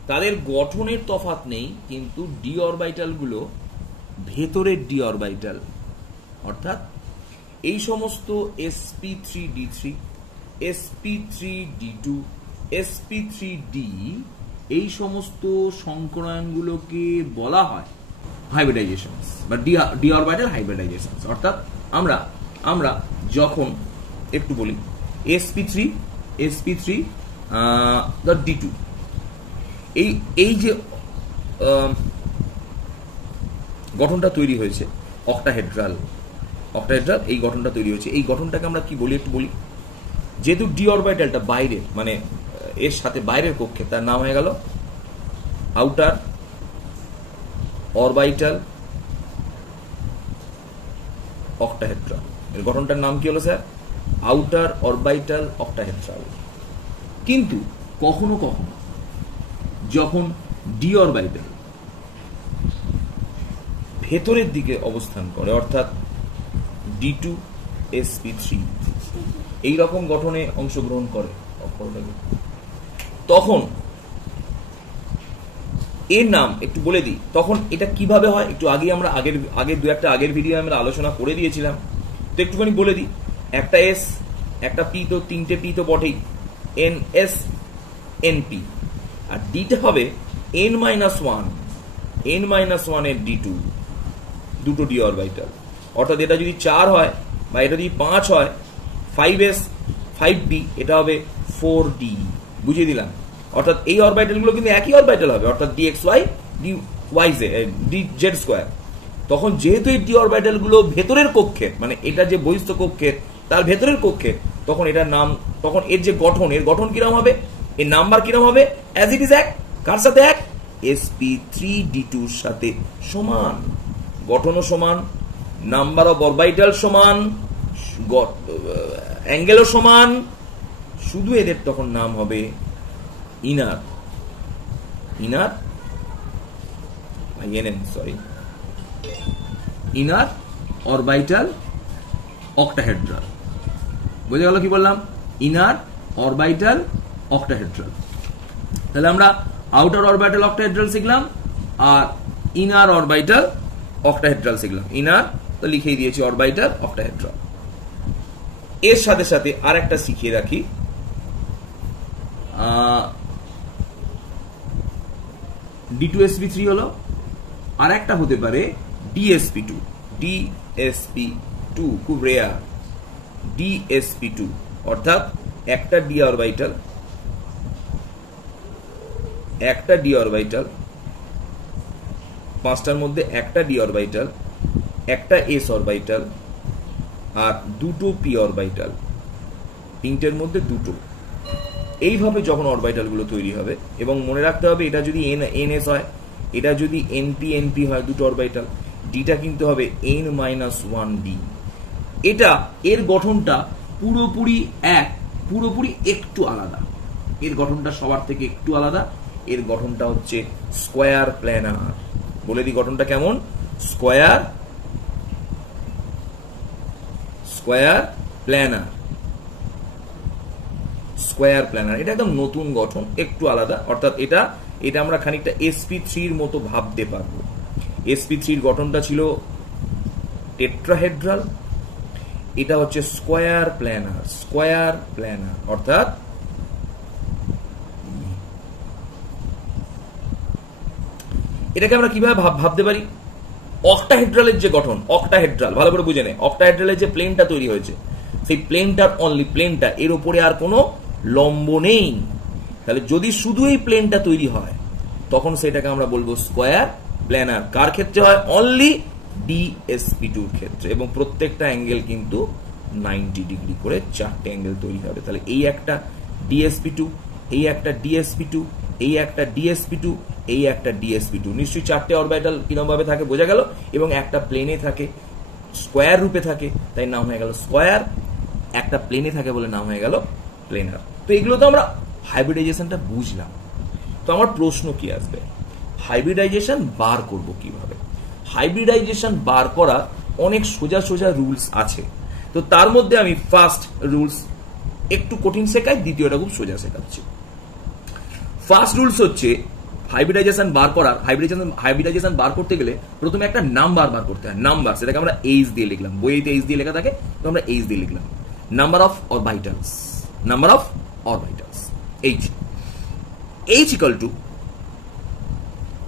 তাদের গঠনের তফাৎ নেই, কিন্তু ডি অরবিটালগুলো ভেতরের ডি অরবিটাল, অর্থাৎ এই সমস্ত sp3d3, sp3d2, sp3d এই সমস্ত সংকরায়নগুলোকে বলা হয় হাইব্রিডাইজেশন বা ডি অরবিটাল হাইব্রিডাইজেশন। অর্থাৎ আমরা যখন একটু বলি sp3d2 এই যে গঠনটা তৈরি হয়েছে অক্টাহেড্রাল, এই গঠনটা তৈরি হয়েছে। এই গঠনটাকে আমরা কি বলি একটু বলি। যেহেতু ডি অরবিটালটা বাইরের, মানে এর সাথে বাইরের কক্ষে, তার নাম হয়ে গেল আউটার অরবিটাল অক্টাহেড্রাল। এর গঠনটার নাম কি হলো স্যার? Outer orbital octahedral. কিন্তু কখনো কখনো যখন ডি অরবিটাল ভেতরের দিকে অবস্থান করে, অর্থাৎ d2 sp3 এই রকম গঠনে অংশগ্রহণ করে, তখন এর নাম একটু বলে দিই। তখন এটা কিভাবে হয় একটু আগে আমরা আগের দু একটা আগের ভিডিও আমরা আলোচনা করে দিয়েছিলাম, তো একটুখানি বলে দিই। একটা এস, একটা পি, তো তিনটে পি তো বটেই, এন এস এন পি, আর ডিটা হবে n-1 এর d2, দুটো ডি অরবিটাল। অর্থাৎ এটা যদি 4 হয় বা এটা যদি 5 হয়, 5s 5b, এটা হবে 4d। বুঝিয়ে দিলাম। অর্থাৎ এই অরবিটালগুলো কিন্তু একই অরবিটাল হবে, অর্থাৎ dxy dz স্কয়ার। তখন যেহেতু এই ডি অরবিটালগুলো ভেতরের কক্ষের, মানে এটা যে বহিস্থ কক্ষের তার ভেতরের কক্ষের, তখন এটার নাম, তখন এর যে গঠন, এর গঠন কিরকম হবে, এর নাম্বার কিরকম হবে, অ্যাজ ইট ইজ এক। কার সাথে এক? sp3d2 এর সাথে সমান। গঠনও সমান, নাম্বার অফ অরবিটাল সমান, অ্যাঙ্গেলও সমান, শুধু এদের তখন নাম হবে ইনার অরবিটাল অক্টাহেড্রাল। বুঝে গেল কি বললাম? Inner orbital octahedral. তাহলে আমরা আউটার অরবিটাল অক্টাহেড্রাল শিখলাম আর ইনার অরবিটাল অক্টাহেড্রাল শিখলাম। ইনার তো লিখেই দিয়েছি, অরবিটাল অক্টাহেড্রাল। এর সাথে সাথে আর একটা শিখিয়ে রাখি, d2sp3 হলো, আর একটা হতে পারে dsp2, খুব রেয়ার, dsp2, অর্থাৎ একটা ডি অরবিটাল, পাঁচটার মধ্যে একটা ডি অরবিটাল, একটা এস অরবিটাল আর দুটো পি অরবিটাল, তিনটের মধ্যে দুটো। এইভাবে যখন অরবিটালগুলো তৈরি হবে, এবং মনে রাখতে হবে এটা যদি এনএস হয়, এটা যদি এনপি হয়, দুটো অরবিটাল, ডিটা কিন্তু হবে n-1d। এটা এর গঠনটা পুরোপুরি একটু আলাদা। এর গঠনটা সবার থেকে একটু আলাদা। এর গঠনটা হচ্ছে স্কয়ার প্ল্যানার। বলে দিই গঠনটা কেমন। স্কয়ার প্ল্যানার, এটা একদম নতুন গঠন, একটু আলাদা। অর্থাৎ এটা আমরা খানিকটা sp3 মতো ভাবতে পারবো। sp3 গঠনটা ছিল টেট্রাহেড্রাল, এটা হচ্ছে স্কয়ার প্ল্যানার। অর্থাৎ এটাকে আমরা কিভাবে ভাবতে পারি, অক্টাহেড্রালের যে গঠন, ভালো করে বুঝে নে, অক্টাহেড্রালের যে প্লেনটা তৈরি হয়েছে, সেই প্লেনটার অনলি প্লেনটা, এর উপরে আর কোনো লম্ব নেই। তাহলে যদি শুধু এই প্লেনটা তৈরি হয়, তখন সেটাকে আমরা বলবো স্কয়ার প্ল্যানার। কার ক্ষেত্রে হয়? অনলি dsp2 ক্ষেত্রে। এবং প্রত্যেকটা অ্যাঙ্গেল কিন্তু 90 ডিগ্রি করে 4টে অ্যাঙ্গেল তৈরি হবে। তাহলে এই একটা dsp2, এই একটা dsp2, এই একটা dsp2, এই একটা dsp2, নিশ্চয়ই 4টে অরবিটাল কিরকম ভাবে থাকে বোঝা গেল। এবং একটা প্লেনে থাকে, স্কয়ার রূপে থাকে, তাই নাম হয়ে গেল স্কয়ার। একটা প্লেনে থাকে বলে নাম হয়ে গেল প্লেনার। তো এগুলো তো আমরা হাইব্রিডাইজেশনটা বুঝলাম। তো আমার প্রশ্ন কি আসবে, হাইব্রিডাইজেশন বার করব কিভাবে? হাইব্রিডাইজেশন বার করা অনেক সোজা সোজা রুলস আছে। তো তার মধ্যে আমি ফার্স্ট রুলস একটু কঠিন শেখাই, দ্বিতীয়টা খুব সোজা শেখাচ্ছি। ফার্স্ট রুলস হচ্ছে হাইব্রিডাইজেশন বার করার, হাইব্রিডাইজেশন বার করতে গেলে প্রথমে একটা নাম্বার বার করতে হয়। নাম্বার, সেটাকে আমরা এইচ দিয়ে লিখলাম, বইতে এইচ দিয়ে লেখা থাকে, তো আমরা এইচ দিয়ে লিখলাম। Number of orbitals, number of orbitals, H. H equal two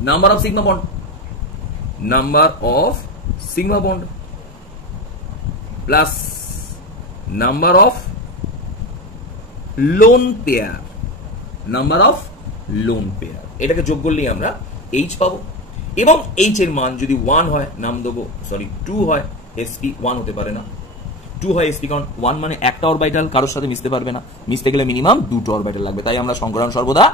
number of sigma bond, number of sigma bond plus number of lone pair, number of lone pair. এটাকে যোগ করলেই আমরা এইচ পাবো। এবং এইচ এর মান যদি 1 হয় নাম দেবো, 2 হয় sp, 1 হতে পারে না, 2 হয় sp, কারণ 1 মানে একটা অরবিটাল কারোর সাথে মিশতে পারবে না, মিশতে গেলে মিনিমাম 2টো অরবিটাল লাগবে। তাই আমরা সংকরণ সর্বদা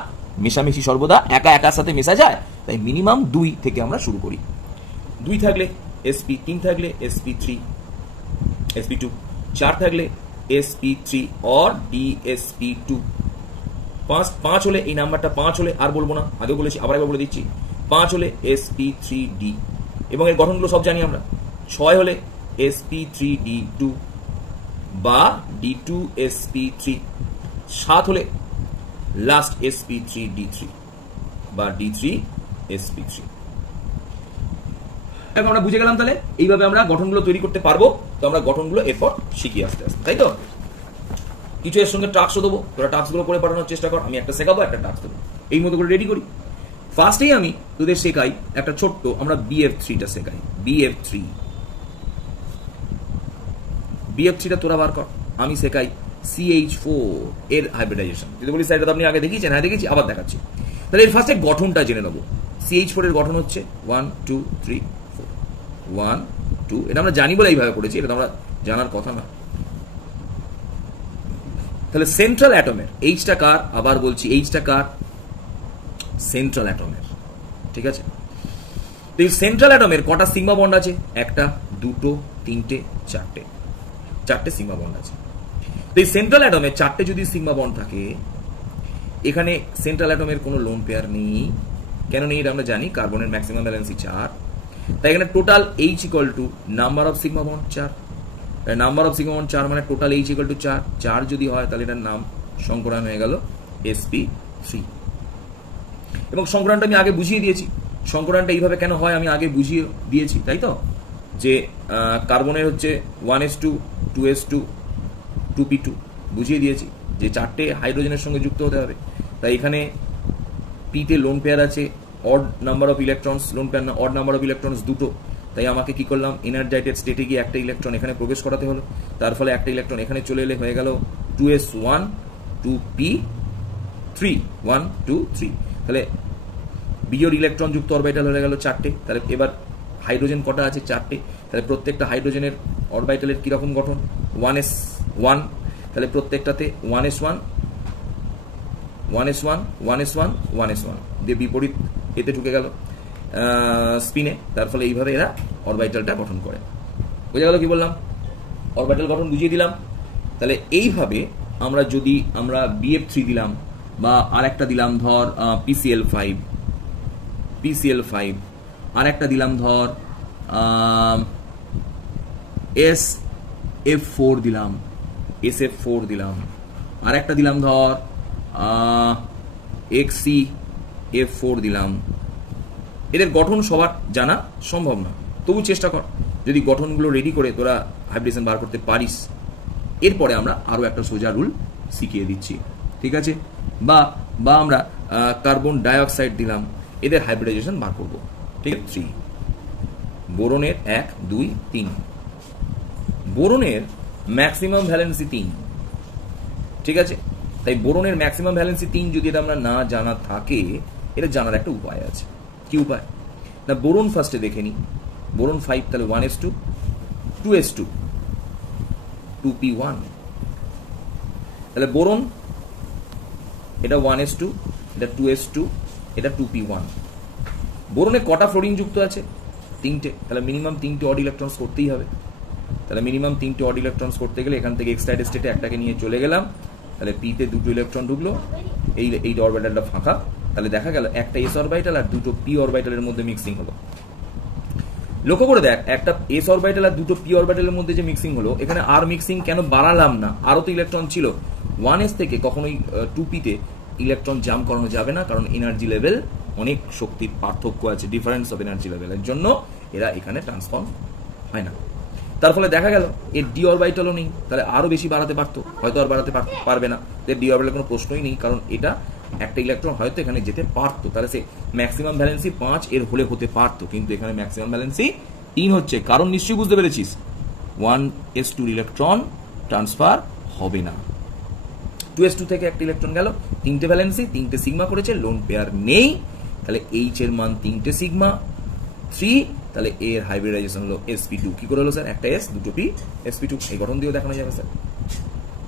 মেশামেশি সর্বদা একা একার সাথে মেশা যায়, তাই মিনিমাম 2 থেকে আমরা শুরু করি। 2 থাকলে sp, 3 থাকলে sp3, sp2, 4 থাকলে sp3 or dsp2, 5 হলে এই নাম্বারটা 5 হলে আর বলবো না, আগে বলেছি আবার একবার বলে দিচ্ছি, 5 হলে sp3d, এবং এর গঠনগুলো সব জানি আমরা। 6 হলে sp3d2 বা d2sp3, 7 হলে লাস্ট sp3d3 বা d3sp3। এখন আমরা বুঝে গেলাম, তাহলে এইভাবে আমরা গঠনগুলো তৈরি করতে পারবো। তো আমরা গঠনগুলো এরপর শিখি আস্তে আস্তে, তাই তো? কিছু এর সঙ্গে টাস্কও দেবো, তোরা টাস্কগুলো করে পাঠানোর চেষ্টা কর, আমি একটা শেখাবো, একটা টাস্ক দেবো, এই মতো করে রেডি করি। ফার্স্টেই আমি তোদের শেখাই একটা ছোট্ট, আমরা BF3টা শেখাই। BF3টা তোরা বার কর, আমি শেখাই CH4 এর হাইব্রিডাইজেশন। যদি বলি স্যার এটা আপনি আগে দেখিয়েছেন, হ্যাঁ দেখেছি, আবার দেখাচ্ছি। তাহলে এর ফার্স্টে গঠনটা জেনে নেবো। CH4 এর গঠন হচ্ছে 1 2 3 4, 1 2, এটা আমরা জানি বলে এইভাবে পড়েছি, এটা তো আমরা জানার কথা না। তাহলে সেন্ট্রাল অ্যাটমের এইচটা কার, আবার বলছি এইচটা কার, সেন্ট্রাল অ্যাটমের, ঠিক আছে? তো এই সেন্ট্রাল অ্যাটমের কটা সিগমা বন্ড আছে? 1টা 2টো 3টে 4টে সিগমা বন্ড আছে। তো এই সেন্ট্রাল অ্যাটমে 4টে যদি সিগমা বন্ড থাকে, এখানে সেন্ট্রাল অ্যাটমের কোনো লোন পেয়ার নেই। কেন নেই এটা আমরা জানি, কার্বনের ম্যাক্সিমাম ভ্যালেন্সি 4, তাই এখানে total H equal two number of sigma bond 4, number of sigma bond 4 মানে টোটাল এইচ ইকুয়াল টু 4, 4 যদি হয় তাহলে এটার নাম সংকরণ হয়ে গেল sp3। এবং সংকরণটা আমি আগে বুঝিয়ে দিয়েছি, সংকরণটা এইভাবে কেন হয় আমি আগে বুঝিয়ে দিয়েছি, তাই তো? যে কার্বনের হচ্ছে 1s2 2s2 2p2 বুঝিয়ে দিয়েছি, যে 4টে হাইড্রোজেনের সঙ্গে যুক্ত হতে হবে। তাই এখানে পিতে লোন পেয়ার আছে, odd number of electrons, lone pair না, অড নাম্বার অফ ইলেকট্রনস 2টো। তাই আমাকে কি করলাম, এনার্জাইটেড স্টেটে গিয়ে একটা ইলেকট্রন এখানে প্রবেশ করাতে হলো, তার ফলে একটা ইলেকট্রন এখানে চলে এলে হয়ে গেল 2s1 2p3 1 2 3। তাহলে বিজোড় ইলেকট্রন যুক্ত অরবিটাল হয়ে গেল 4টে। তাহলে এবার হাইড্রোজেন কটা আছে? 4টে। তাহলে প্রত্যেকটা হাইড্রোজেনের অরবিটালের কিরকম গঠন? 1s1, তাহলে প্রত্যেকটাতে 1s1 1s1 1s1 1s1 দিয়ে বিপরীত এতে ঢুকে গেল স্পিনে, তার ফলে এইভাবে এরা অরবিটালটা গঠন করে। বোঝা গেল কি বললাম? অরবিটাল গঠন বুঝিয়ে দিলাম। তাহলে এইভাবে আমরা যদি আমরা BF3 দিলাম বা আর একটা দিলাম ধর PCl5, আর একটা দিলাম ধর SF4 দিলাম, SF4 দিলাম, আর একটা দিলাম ধর XCF4 দিলাম। এদের গঠন সবার জানা সম্ভব না, তবু চেষ্টা কর, যদি গঠনগুলো রেডি করে তোরা হাইব্রিডেশন বার করতে পারিস, এরপরে আমরা আরো একটা সোজা রুল শিখিয়ে দিচ্ছি, ঠিক আছে? বা আমরা কার্বন ডাইঅক্সাইড দিলাম, এদের হাইব্রিডাইজেশন বার করব, ঠিক আছে? 3 বোরনের 1 2 3, বোরনের ম্যাক্সিমাম ভ্যালেন্সি 3, ঠিক আছে? তাই বোরনের ম্যাক্সিমাম ভ্যালেন্সি 3 যদি এটা আমরা না জানা থাকে, এটা জানার একটা উপায় আছে। কি উপায়? না, বোরন ফার্স্টে দেখে নি, বোরন 5, তাহলে 1s2 2s2 2p1, তাহলে বোরন এটা 1s2, এটা 2s2, এটা 2p1। বোরনে কটা ফ্লোরিন যুক্ত আছে? 3টে, তাহলে মিনিমাম 3টে অড ইলেকট্রনস করতেই হবে। তাহলে মিনিমাম 3টে অড ইলেকট্রনস করতে গেলে এখান থেকে এক্সাইটেড স্টেটে একটাকে নিয়ে চলে গেলাম, তাহলে পিতে 2টো ইলেকট্রন ঢুকলো, এই অরবিটালটা ফাঁকা, তাহলে দেখা গেল একটা এস অরবিটাল আর দুটো পি অরবিটালের মধ্যে মিক্সিং হলো। লক্ষ্য করে দেখ, একটা এস অরবিটাল আর দুটো পি অরবিটালের মধ্যে যে মিক্সিং হলো, এখানে আর মিক্সিং কেন বাড়ালাম না? আরো তো ইলেকট্রন ছিল। 1s থেকে কখনোই 2p-তে ইলেকট্রন জাম্প করানো যাবে না, কারণ এনার্জি লেভেল অনেক শক্তির পার্থক্য আছে, ডিফারেন্স অফ এনার্জি লেভেলের জন্য এরা এখানে ট্রান্সফর্ম হয় না। তার ফলে দেখা গেল এর ডি অরবিটালও নেই, তাহলে আরো বেশি বাড়াতে পারতো, হয়তো আর বাড়াতে পারবে না। ডি অরবিটালের কোনো প্রশ্নই নেই, কারণ এটা একটা ইলেকট্রন হয়তো এখানে যেতে পারতো, তাহলে সে ম্যাক্সিমাম ভ্যালেন্সি 5 এর হলে হতে পারতো, কিন্তু এখানে ম্যাক্সিমাম ভ্যালেন্সি 3 হচ্ছে। কারণ নিশ্চয়ই বুঝতে পেরেছিস, 1s2 ইলেকট্রন ট্রান্সফার হবে না। 2s2 থেকে একটা ইলেকট্রন গেল, 3টে ভ্যালেন্সি, 3টে সিগমা করেছে, লোন পেয়ার নেই, তাহলে এইচ এর মান 3টে সিগমা 3, তাহলে এর হাইব্রিডাইজেশন হলো sp2। কি করে হলো স্যার? একটা s দুটো p, sp2। এই গঠন দিয়েও দেখানো যাবে স্যার।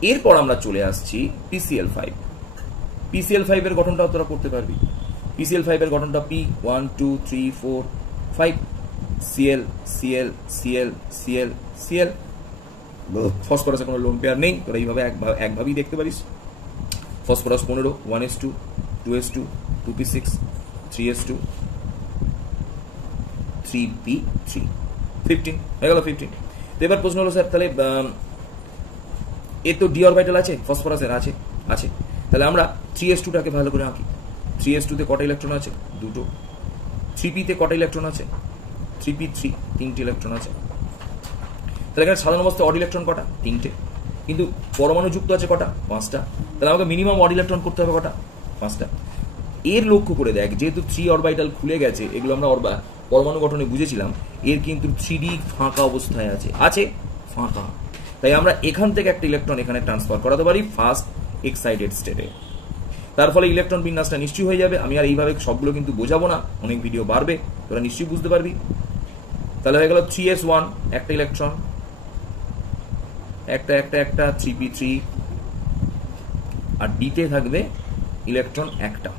এরপর আমরা চলে আসছি pCl5। pCl5 এর গঠনটাও তোরা করতে পারবি। pCl5 এর গঠনটা p 1 2 3 4 5 Cl Cl Cl Cl Cl। ফসফরাসে কোনো লোন পেয়ার নেই, তোরা এইভাবে একভাবেই দেখতে পারিস। Phosphorus 15, 1s2 2s2 2p6 3s2 3p3 15 হয়ে গেল 15। তো এবার প্রশ্ন হলো স্যার, তাহলে এর তো ডি অরবিটাল আছে, ফসফরাসের আছে, তাহলে আমরা 3s2টাকে ভালো করে আঁকি। 3s2-তে কটা ইলেকট্রন আছে? দুটো। 3p-তে কটা ইলেকট্রন আছে? 3p3 3টে ইলেকট্রন আছে। তাহলে এখানে সাধারণ অবস্থায় অড ইলেকট্রন কটা? 3টে। কিন্তু পরমাণু যুক্ত আছে কটা? 5টা। তাহলে আমাকে মিনিমাম অড ইলেকট্রন করতে হবে কটা? 5টা। এর লক্ষ্য করে দেখ, যেহেতু 3 অরবিটাল খুলে গেছে, এগুলো আমরা পরমাণু গঠনে বুঝেছিলাম, এর কিন্তু 3D ফাঁকা অবস্থায় আছে ফাঁকা। তাই আমরা এখান থেকে একটা ইলেকট্রন এখানে ট্রান্সফার করাতে পারি ফার্স্ট এক্সাইটেড স্টেটে। তার ফলে ইলেকট্রন বিন্যাসটা নিশ্চয়ই হয়ে যাবে। আমি আর এইভাবে সবগুলো কিন্তু বোঝাবো না, অনেক ভিডিও বাড়বে, তোরা নিশ্চয়ই বুঝতে পারবি। তাহলে হয়ে গেল 3s1 একটা ইলেকট্রন, একটা 3p3, আর ডিতে থাকবে ইলেকট্রন একটা।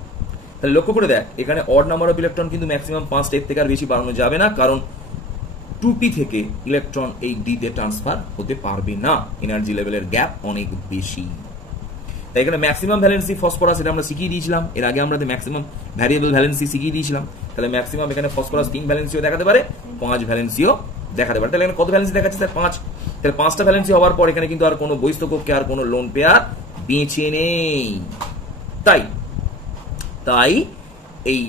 তাহলে লক্ষ্য করে দেখ, এখানে অড নাম্বার অফ ইলেকট্রন কিন্তু ম্যাক্সিমাম 5 এর থেকে আর বেশি বাড়ানো যাবে না, কারণ 2p থেকে ইলেকট্রন এই ডিতে ট্রান্সফার হতে পারবে না, এনার্জি লেভেলের গ্যাপ অনেক বেশি। তাই এখানে ম্যাক্সিমাম ভ্যালেন্সি ফসফরাস, এটা আমরা শিখিয়ে দিয়েছিলাম এর আগে, আমরা ম্যাক্সিমাম ভ্যারিয়েবল ভ্যালেন্সি শিখিয়ে দিয়েছিলাম। তাহলে ম্যাক্সিমাম এখানে ফসফরাস 3 ভ্যালেন্সিও দেখাতে পারে, 5 ভ্যালেন্সিও দেখাতে পারে। তাহলে এখানে কত ভ্যালেন্সি দেখাচ্ছে স্যার? 5। তাহলে 5টা ভ্যালেন্সি হওয়ার পর এখানে কিন্তু আর কোনো বহিস্থ কক্ষে আর কোনো লোন পেয়ার বেঁচে নেই। তাই এই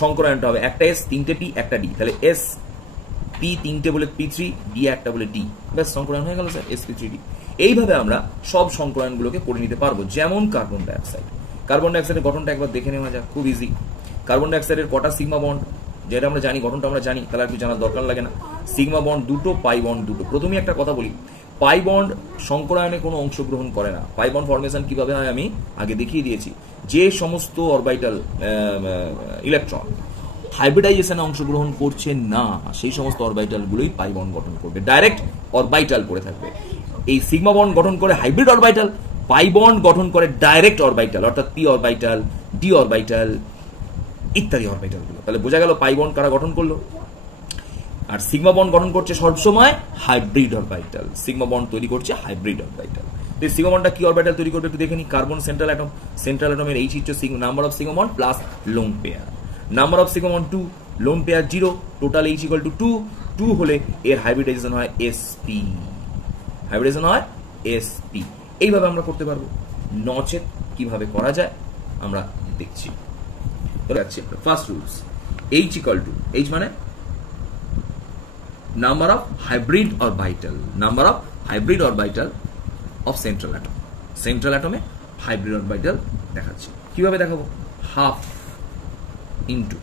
সংকরায়নটা হবে একটা s 3টে p একটা d, তাহলে s p 3টে বলে p3, d একটা বলে d, ব্যাস সংকরায়ন হয়ে গেল স্যার sp3d। এইভাবে আমরা সব সংকরায়নগুলোকে করে নিতে পারবো। যেমন কার্বন ডাইঅক্সাইডের গঠনটা একবার দেখে নেওয়া যাক, খুব ইজি। কার্বন ডাইঅক্সাইডের কটা সিগমা বন্ড? যেটা আমরা জানি, গঠনটা আমরা জানি, তাহলে আর কিছু জানার দরকার লাগে না। সিগমা বন্ড দুটো, পাই বন্ড দুটো। প্রথমেই একটা কথা বলি, পাই বন্ড সংকরায়নে কোনো অংশগ্রহণ করে না। পাই বন্ড ফরমেশন কিভাবে হয় আমি আগে দেখিয়ে দিয়েছি। যে সমস্ত অরবিটাল ইলেকট্রন হাইব্রিডাইজেশনে অংশগ্রহণ করছে না, সেই সমস্ত অরবিটাল গুলোই পাই বন্ড গঠন করবে, ডাইরেক্ট অরবিটাল পড়ে থাকবে। এই সিগমা বন্ড গঠন করে হাইব্রিড অরবিটাল, পাই বন্ড গঠন করে ডাইরেক্ট অরবিটাল, অর্থাৎ পি অরবিটাল, ডি অরবিটাল ইত্যাদি অরবিটাল গুলো। তাহলে বোঝা গেল পাই বন্ড কারা গঠন করলো। আর সিগমা বন্ড গঠন করছে সবসময় হাইব্রিড অরবিটাল, সিগমা বন্ড তৈরি করছে হাইব্রিড অরবিটাল। তো সিগমা বন্ডটা কি অরবিটাল তৈরি করবে একটু দেখে নি। কার্বন সেন্ট্রাল অ্যাটমের এইচ হচ্ছে number of sigma bond plus lone pair. Number of sigma bond 2, lone pair 0, total H equal two 2 হলে এর হাইব্রিডাইজেশন হয় sp, এইভাবে আমরা করতে পারবো। নচেত কিভাবে করা যায় আমরা দেখছি। First rules, H equal to, H মানে number of hybrid orbital of central অ্যাটমে হাইব্রিড অরবিটাল দেখাচ্ছে। কিভাবে দেখাবো? হাফ ইন্টু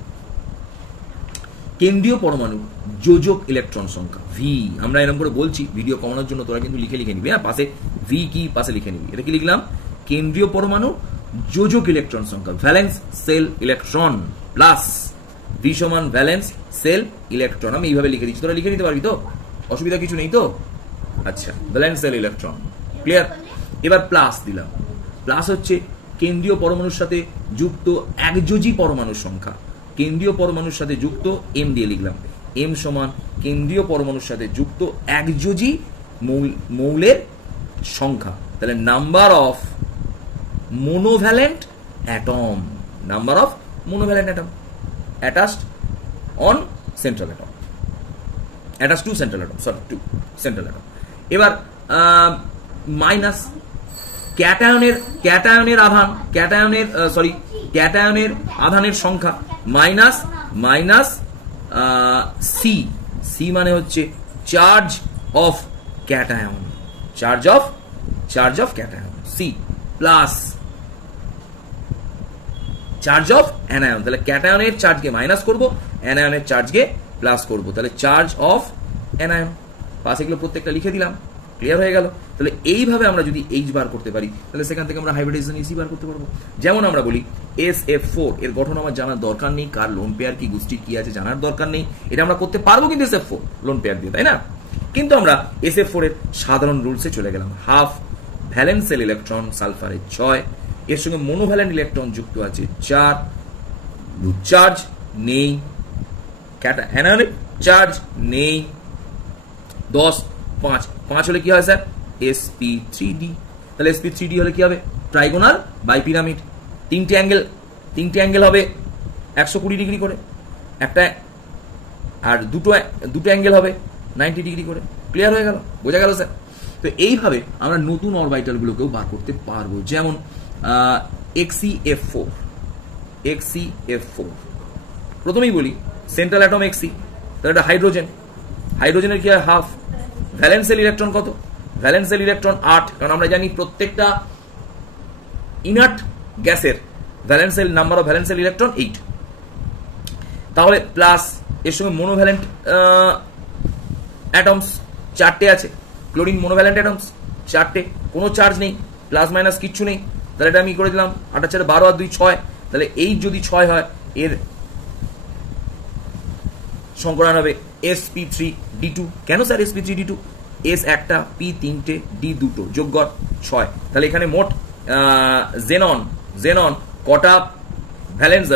কেন্দ্রীয় পরমাণু যোজক ইলেকট্রন সংখ্যা ভি। আমরা এরকম করে বলছি ভিডিও কমানোর জন্য, তোরা কিন্তু লিখে নিবি। হ্যাঁ, পাশে ভি কি পাশে লিখে নিবি। এটা কি লিখলাম? কেন্দ্রীয় পরমাণু যোজক ইলেকট্রন সংখ্যা, valence shell electron plus V সমান ভ্যালেন্স সেল ইলেকট্রন। আমি এইভাবে লিখে দিচ্ছি, তোরা লিখে নিতে পারবি তো? অসুবিধা কিছু নেই তো? আচ্ছা, ভ্যালেন্স সেল ইলেকট্রন ক্লিয়ার। এবার প্লাস দিলাম, প্লাস হচ্ছে কেন্দ্রীয় পরমাণুর সাথে যুক্ত একযোজী পরমাণুর সংখ্যা। কেন্দ্রীয় পরমাণুর সাথে যুক্ত এম দিয়ে লিখলাম, এম সমান কেন্দ্রীয় পরমাণুর সাথে যুক্ত একযোজী মৌলের সংখ্যা। তাহলে number of monovalent atom. Number of monovalent atom attached on central atom. Attached to central atom. Sorry, to central atom. এবার মাইনাস ক্যাটায়নের আধানের সংখ্যা মাইনাস সি মানে হচ্ছে charge of cation, charge of cation, C plus charge of anion. তাহলে ক্যাটায়নের চার্জকে minus করব, অ্যানায়নের চার্জকে plus করব, তাহলে চার্জ অফ অ্যানায়ন। পাশে এগুলো প্রত্যেকটা লিখে দিলাম, ক্লিয়ার হয়ে গেল। তাহলে এইভাবে আমরা যদি এইচ বার করতে পারি তাহলে সেখান থেকে আমরা হাইব্রিডাইজেশন ইসি বার করতে পারবো। যেমন আমরা বলি SF4 এর গঠন আমার জানার দরকার নেই, কার লোন পেয়ার কি, গোষ্ঠী কি আছে জানার দরকার নেই, এটা আমরা করতে পারবো কিন্তু SF4 লোন পেয়ার দিয়ে, তাই না? কিন্তু আমরা SF4 এর সাধারণ রুলসে চলে গেলাম। হাফ ভ্যালেন্সিয়াল ইলেকট্রন সালফারের 6, এর সঙ্গে মোনোভ্যালেন্ট ইলেকট্রন যুক্ত আছে 4, চার্জ নেই, অ্যানায়নিক চার্জ নেই। 10, 5 হলে কি হয় স্যার? sp3d। তাহলে sp3d হলে কি হবে? ট্রাইগোনাল বাইপিরামিড। তিনটে অ্যাঙ্গেল হবে 120 ডিগ্রি করে, একটা আর দুটো অ্যাঙ্গেল হবে 90 ডিগ্রি করে। ক্লিয়ার হয়ে গেল? বোঝা গেল স্যার? তো এইভাবে আমরা নতুন অরবিটাল গুলোকেও বার করতে পারবো। যেমন XeF4 প্রথমেই বলি সেন্ট্রাল অ্যাটম Xe, তাহলে এটা হাইড্রোজেনের কি হয়? হাফ। ভ্যালেন্সিয়াল ইলেকট্রন কত? ভ্যালেন্সিয়াল ইলেকট্রন 8, কারণ আমরা জানি প্রত্যেকটা ইনার্ট গ্যাসের নাম্বার অফ ভ্যালেন্সিয়াল ইলেকট্রন 8। তাহলে প্লাস এর সঙ্গে মোনোভ্যালেন্ট অ্যাটমস 4টে আছে, ক্লোরিন মোনোভ্যালেন্ট অ্যাটমস 4টে, কোনো চার্জ নেই, প্লাস মাইনাস কিচ্ছু নেই। তাহলে এটা আমি করে দিলাম 8 আর 4 12 আর 2 6। তাহলে এই যদি 6 হয় এর সংকরণ হবে sp3d2। কেন স্যার sp3d2? s একটা, p 3টে, d 2টো, যোগ কর 6। তাহলে এখানে মোট জেনন কটা ভ্যালেন্স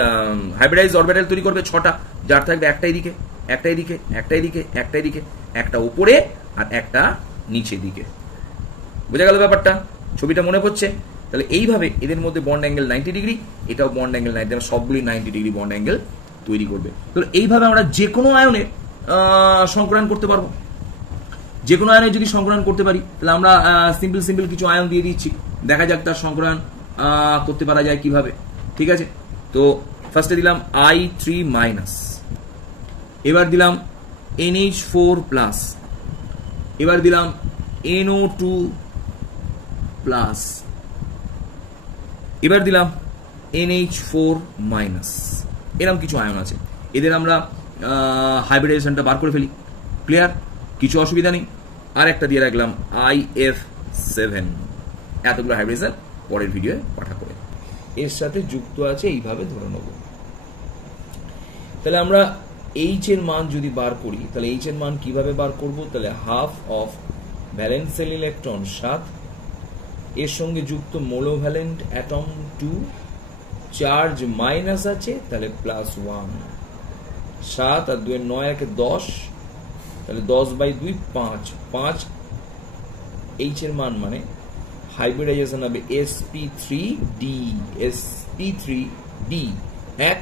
হাইব্রিডাইজড অরবিটাল তৈরি করবে? 6টা, যার থাকবে একটা এদিকে, একটা এদিকে, একটা এদিকে, একটা এদিকে, একটা উপরে আর একটা নিচে দিকে। বোঝা গেল ব্যাপারটা? ছবিটা মনে পড়ছে? তাহলে এইভাবে এদের মধ্যে বন্ড অ্যাঙ্গেল 90 ডিগ্রি, এটাও বন্ড অ্যাঙ্গেল 90, সবগুলি 90 ডিগ্রি বন্ড অ্যাঙ্গেল তৈরি করবে। তাহলে এইভাবে আমরা যে কোনো আয়নে সংকরণ করতে পারবো। যে কোনো আয়নে যদি সংকরণ করতে পারি তাহলে আমরা সিম্পল কিছু আয়ন দিয়ে দিচ্ছি, দেখা যাক তার সংকরণ করতে পারা যায় কিভাবে। ঠিক আছে, তো ফার্স্টে দিলাম I3-, এবার দিলাম NH4+, এবার দিলাম NO2+, এবার দিলাম NH4-। এরকম কিছু আয়ন আছে, এদের আমরা হাইব্রিডাইজেশনটা বার করে ফেলি। ক্লিয়ার? কিছু অসুবিধা নেই। আর একটা দিয়ে রাখলাম IF7। এতগুলো হাইব্রিডাইজেশন পরের ভিডিও পাঠা করে এর সাথে যুক্ত আছে, এইভাবে ধরে নেব। তাহলে আমরা এইচ এর মান যদি বার করি তাহলে এইচ এর মান কিভাবে বার করব? তাহলে হাফ অফ ভ্যালেন্সিয়াল ইলেকট্রন 7, এর সঙ্গে যুক্ত মোনোভ্যালেন্ট অ্যাটম 2, চার্জ মাইনাস আছে তাহলে +1, 7 আর 2 9 একে 10, তাহলে 10/2 5 এইচ এর মান মানে হাইব্রিডাইজেশন হবে sp3d 1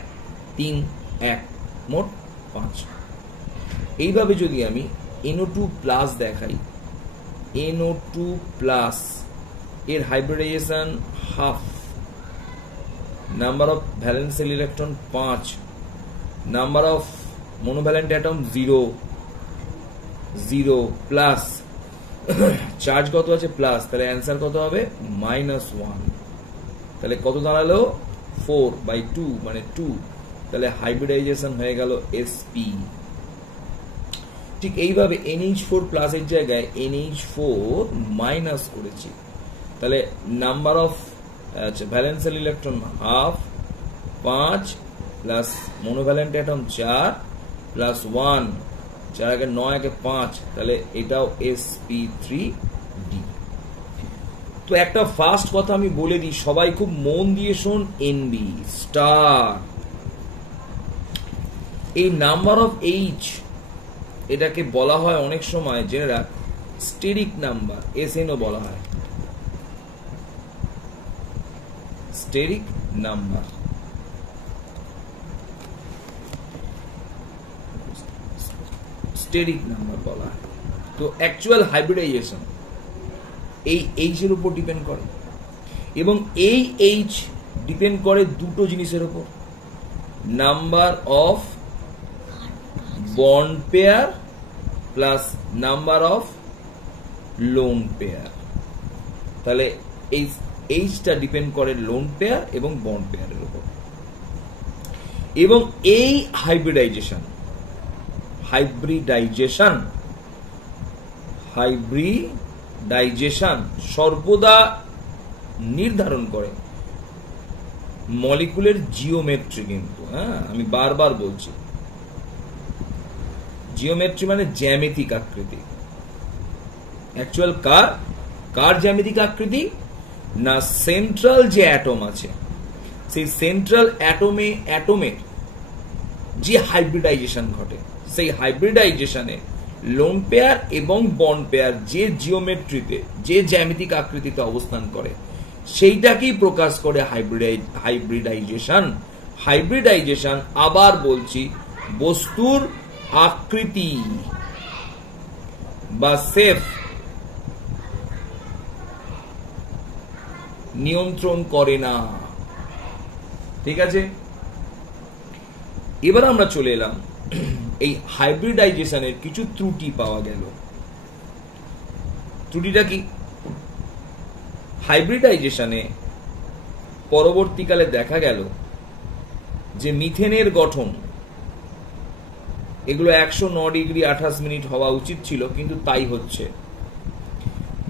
3 1 মোট 5। এইভাবে যদি আমি NO2+ দেখাই, NO2+ এর hybridization half, number of valential electron 5, number of monovalent atom 0 plus charge কত আছে? প্লাস, তাহলে অ্যান্সার কত হবে? -1। তাহলে কত দাঁড়ালো? 4/2 মানে 2। তাহলে হাইব্রিডাইজেশন হয়ে গেল sp। ঠিক এইভাবে NH4+ এর জায়গায় NH4- করেছি, তাহলে number of valential electron half, 5 plus monovalent atom 4 plus 1, 4 আগে 9 আগে 5, তাহলে এটাও sp3d। তো একটা ফার্স্ট কথা আমি বলে দিই, সবাই খুব মন দিয়ে শোন, NB স্টার। এই নাম্বার অফ এইচ এটাকে বলা হয় অনেক সময় জেনে রাখ স্টেরিক নাম্বার, SNও বলা হয়। Steric number. স্টেরিক নাম্বার বলা হয়। তো অ্যাকচুয়াল হাইব্রিডাইজেশন এই এইচ এর উপর ডিপেন্ড করে, এবং এই এইচ ডিপেন্ড করে দুটো জিনিসের উপর, number of bond pair plus number of lone pair. তাহলে এই এইচটা ডিপেন্ড করে লোন পেয়ার এবং বন্ড পেয়ারের উপর। এবং এই হাইব্রিডাইজেশন সর্বদা নির্ধারণ করে মলিকুলের জিওমেট্রি। কিন্তু আমি বারবার বলছি, জিওমেট্রি মানে জ্যামিতিক আকৃতি। অ্যাকচুয়াল কার জ্যামিতিক আকৃতি? না, সেন্ট্রাল যে অ্যাটম আছে, সেই সেন্ট্রাল অ্যাটমের যে হাইব্রিডাইজেশন ঘটে, সেই হাইব্রিডাইজেশনে লোন পেয়ার এবং বন্ড পেয়ার যে জিওমেট্রিতে, যে জ্যামিতিক আকৃতিতে অবস্থান করে, সেইটাকেই প্রকাশ করে হাইব্রিডাইজেশন। হাইব্রিডাইজেশন, আবার বলছি, বস্তুর আকৃতি বা শেপ নিয়ন্ত্রণ করে না। ঠিক আছে, এবার আমরা চলে এলাম এই হাইব্রিডাইজেশনের কিছু ত্রুটি পাওয়া গেল। ত্রুটিটা কি? হাইব্রিডাইজেশনে পরবর্তীকালে দেখা গেল যে মিথেনের গঠন, এগুলো 109 ডিগ্রি 28 মিনিট হওয়া উচিত ছিল, কিন্তু তাই হচ্ছে।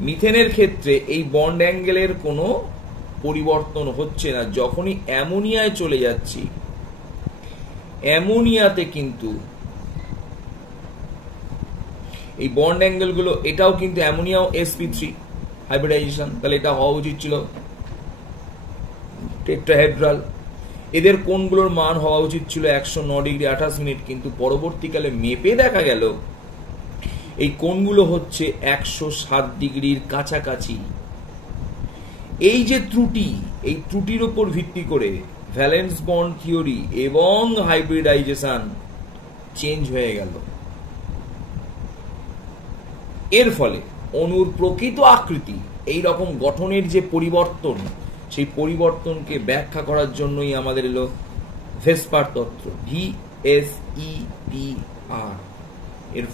মিথেনের ক্ষেত্রে এই বন্ড অ্যাঙ্গেলের কোনো পরিবর্তন হচ্ছে না। যখনই অ্যামোনিয়ায় চলে যাচ্ছি, অ্যামোনিয়াতে কিন্তু এই বন্ড অ্যাঙ্গেল গুলো, এটাও কিন্তু অ্যামোনিয়াও sp3 হাইব্রিডাইজেশন, তাহলে এটা হওয়া উচিত ছিল টেট্রাহেড্রাল। এদের কোণগুলোর মান হওয়া উচিত ছিল 109 ডিগ্রি 28 মিনিট, কিন্তু পরবর্তীকালে মেপে দেখা গেল এই কোণগুলো হচ্ছে 107 ডিগ্রির কাছাকাছি। এই যে ত্রুটি, এই ত্রুটির উপর ভিত্তি করে ভ্যালেন্স বন্ড থিওরি এবং হাইব্রিডাইজেশন চেঞ্জ হয়ে গেল। এর ফলে অণুর প্রকৃত আকৃতি, এই রকম গঠনের যে পরিবর্তন, সেই পরিবর্তনকে ব্যাখ্যা করার জন্যই আমাদের এলো ভেস্পার তত্ত্ব, VSEPR। এর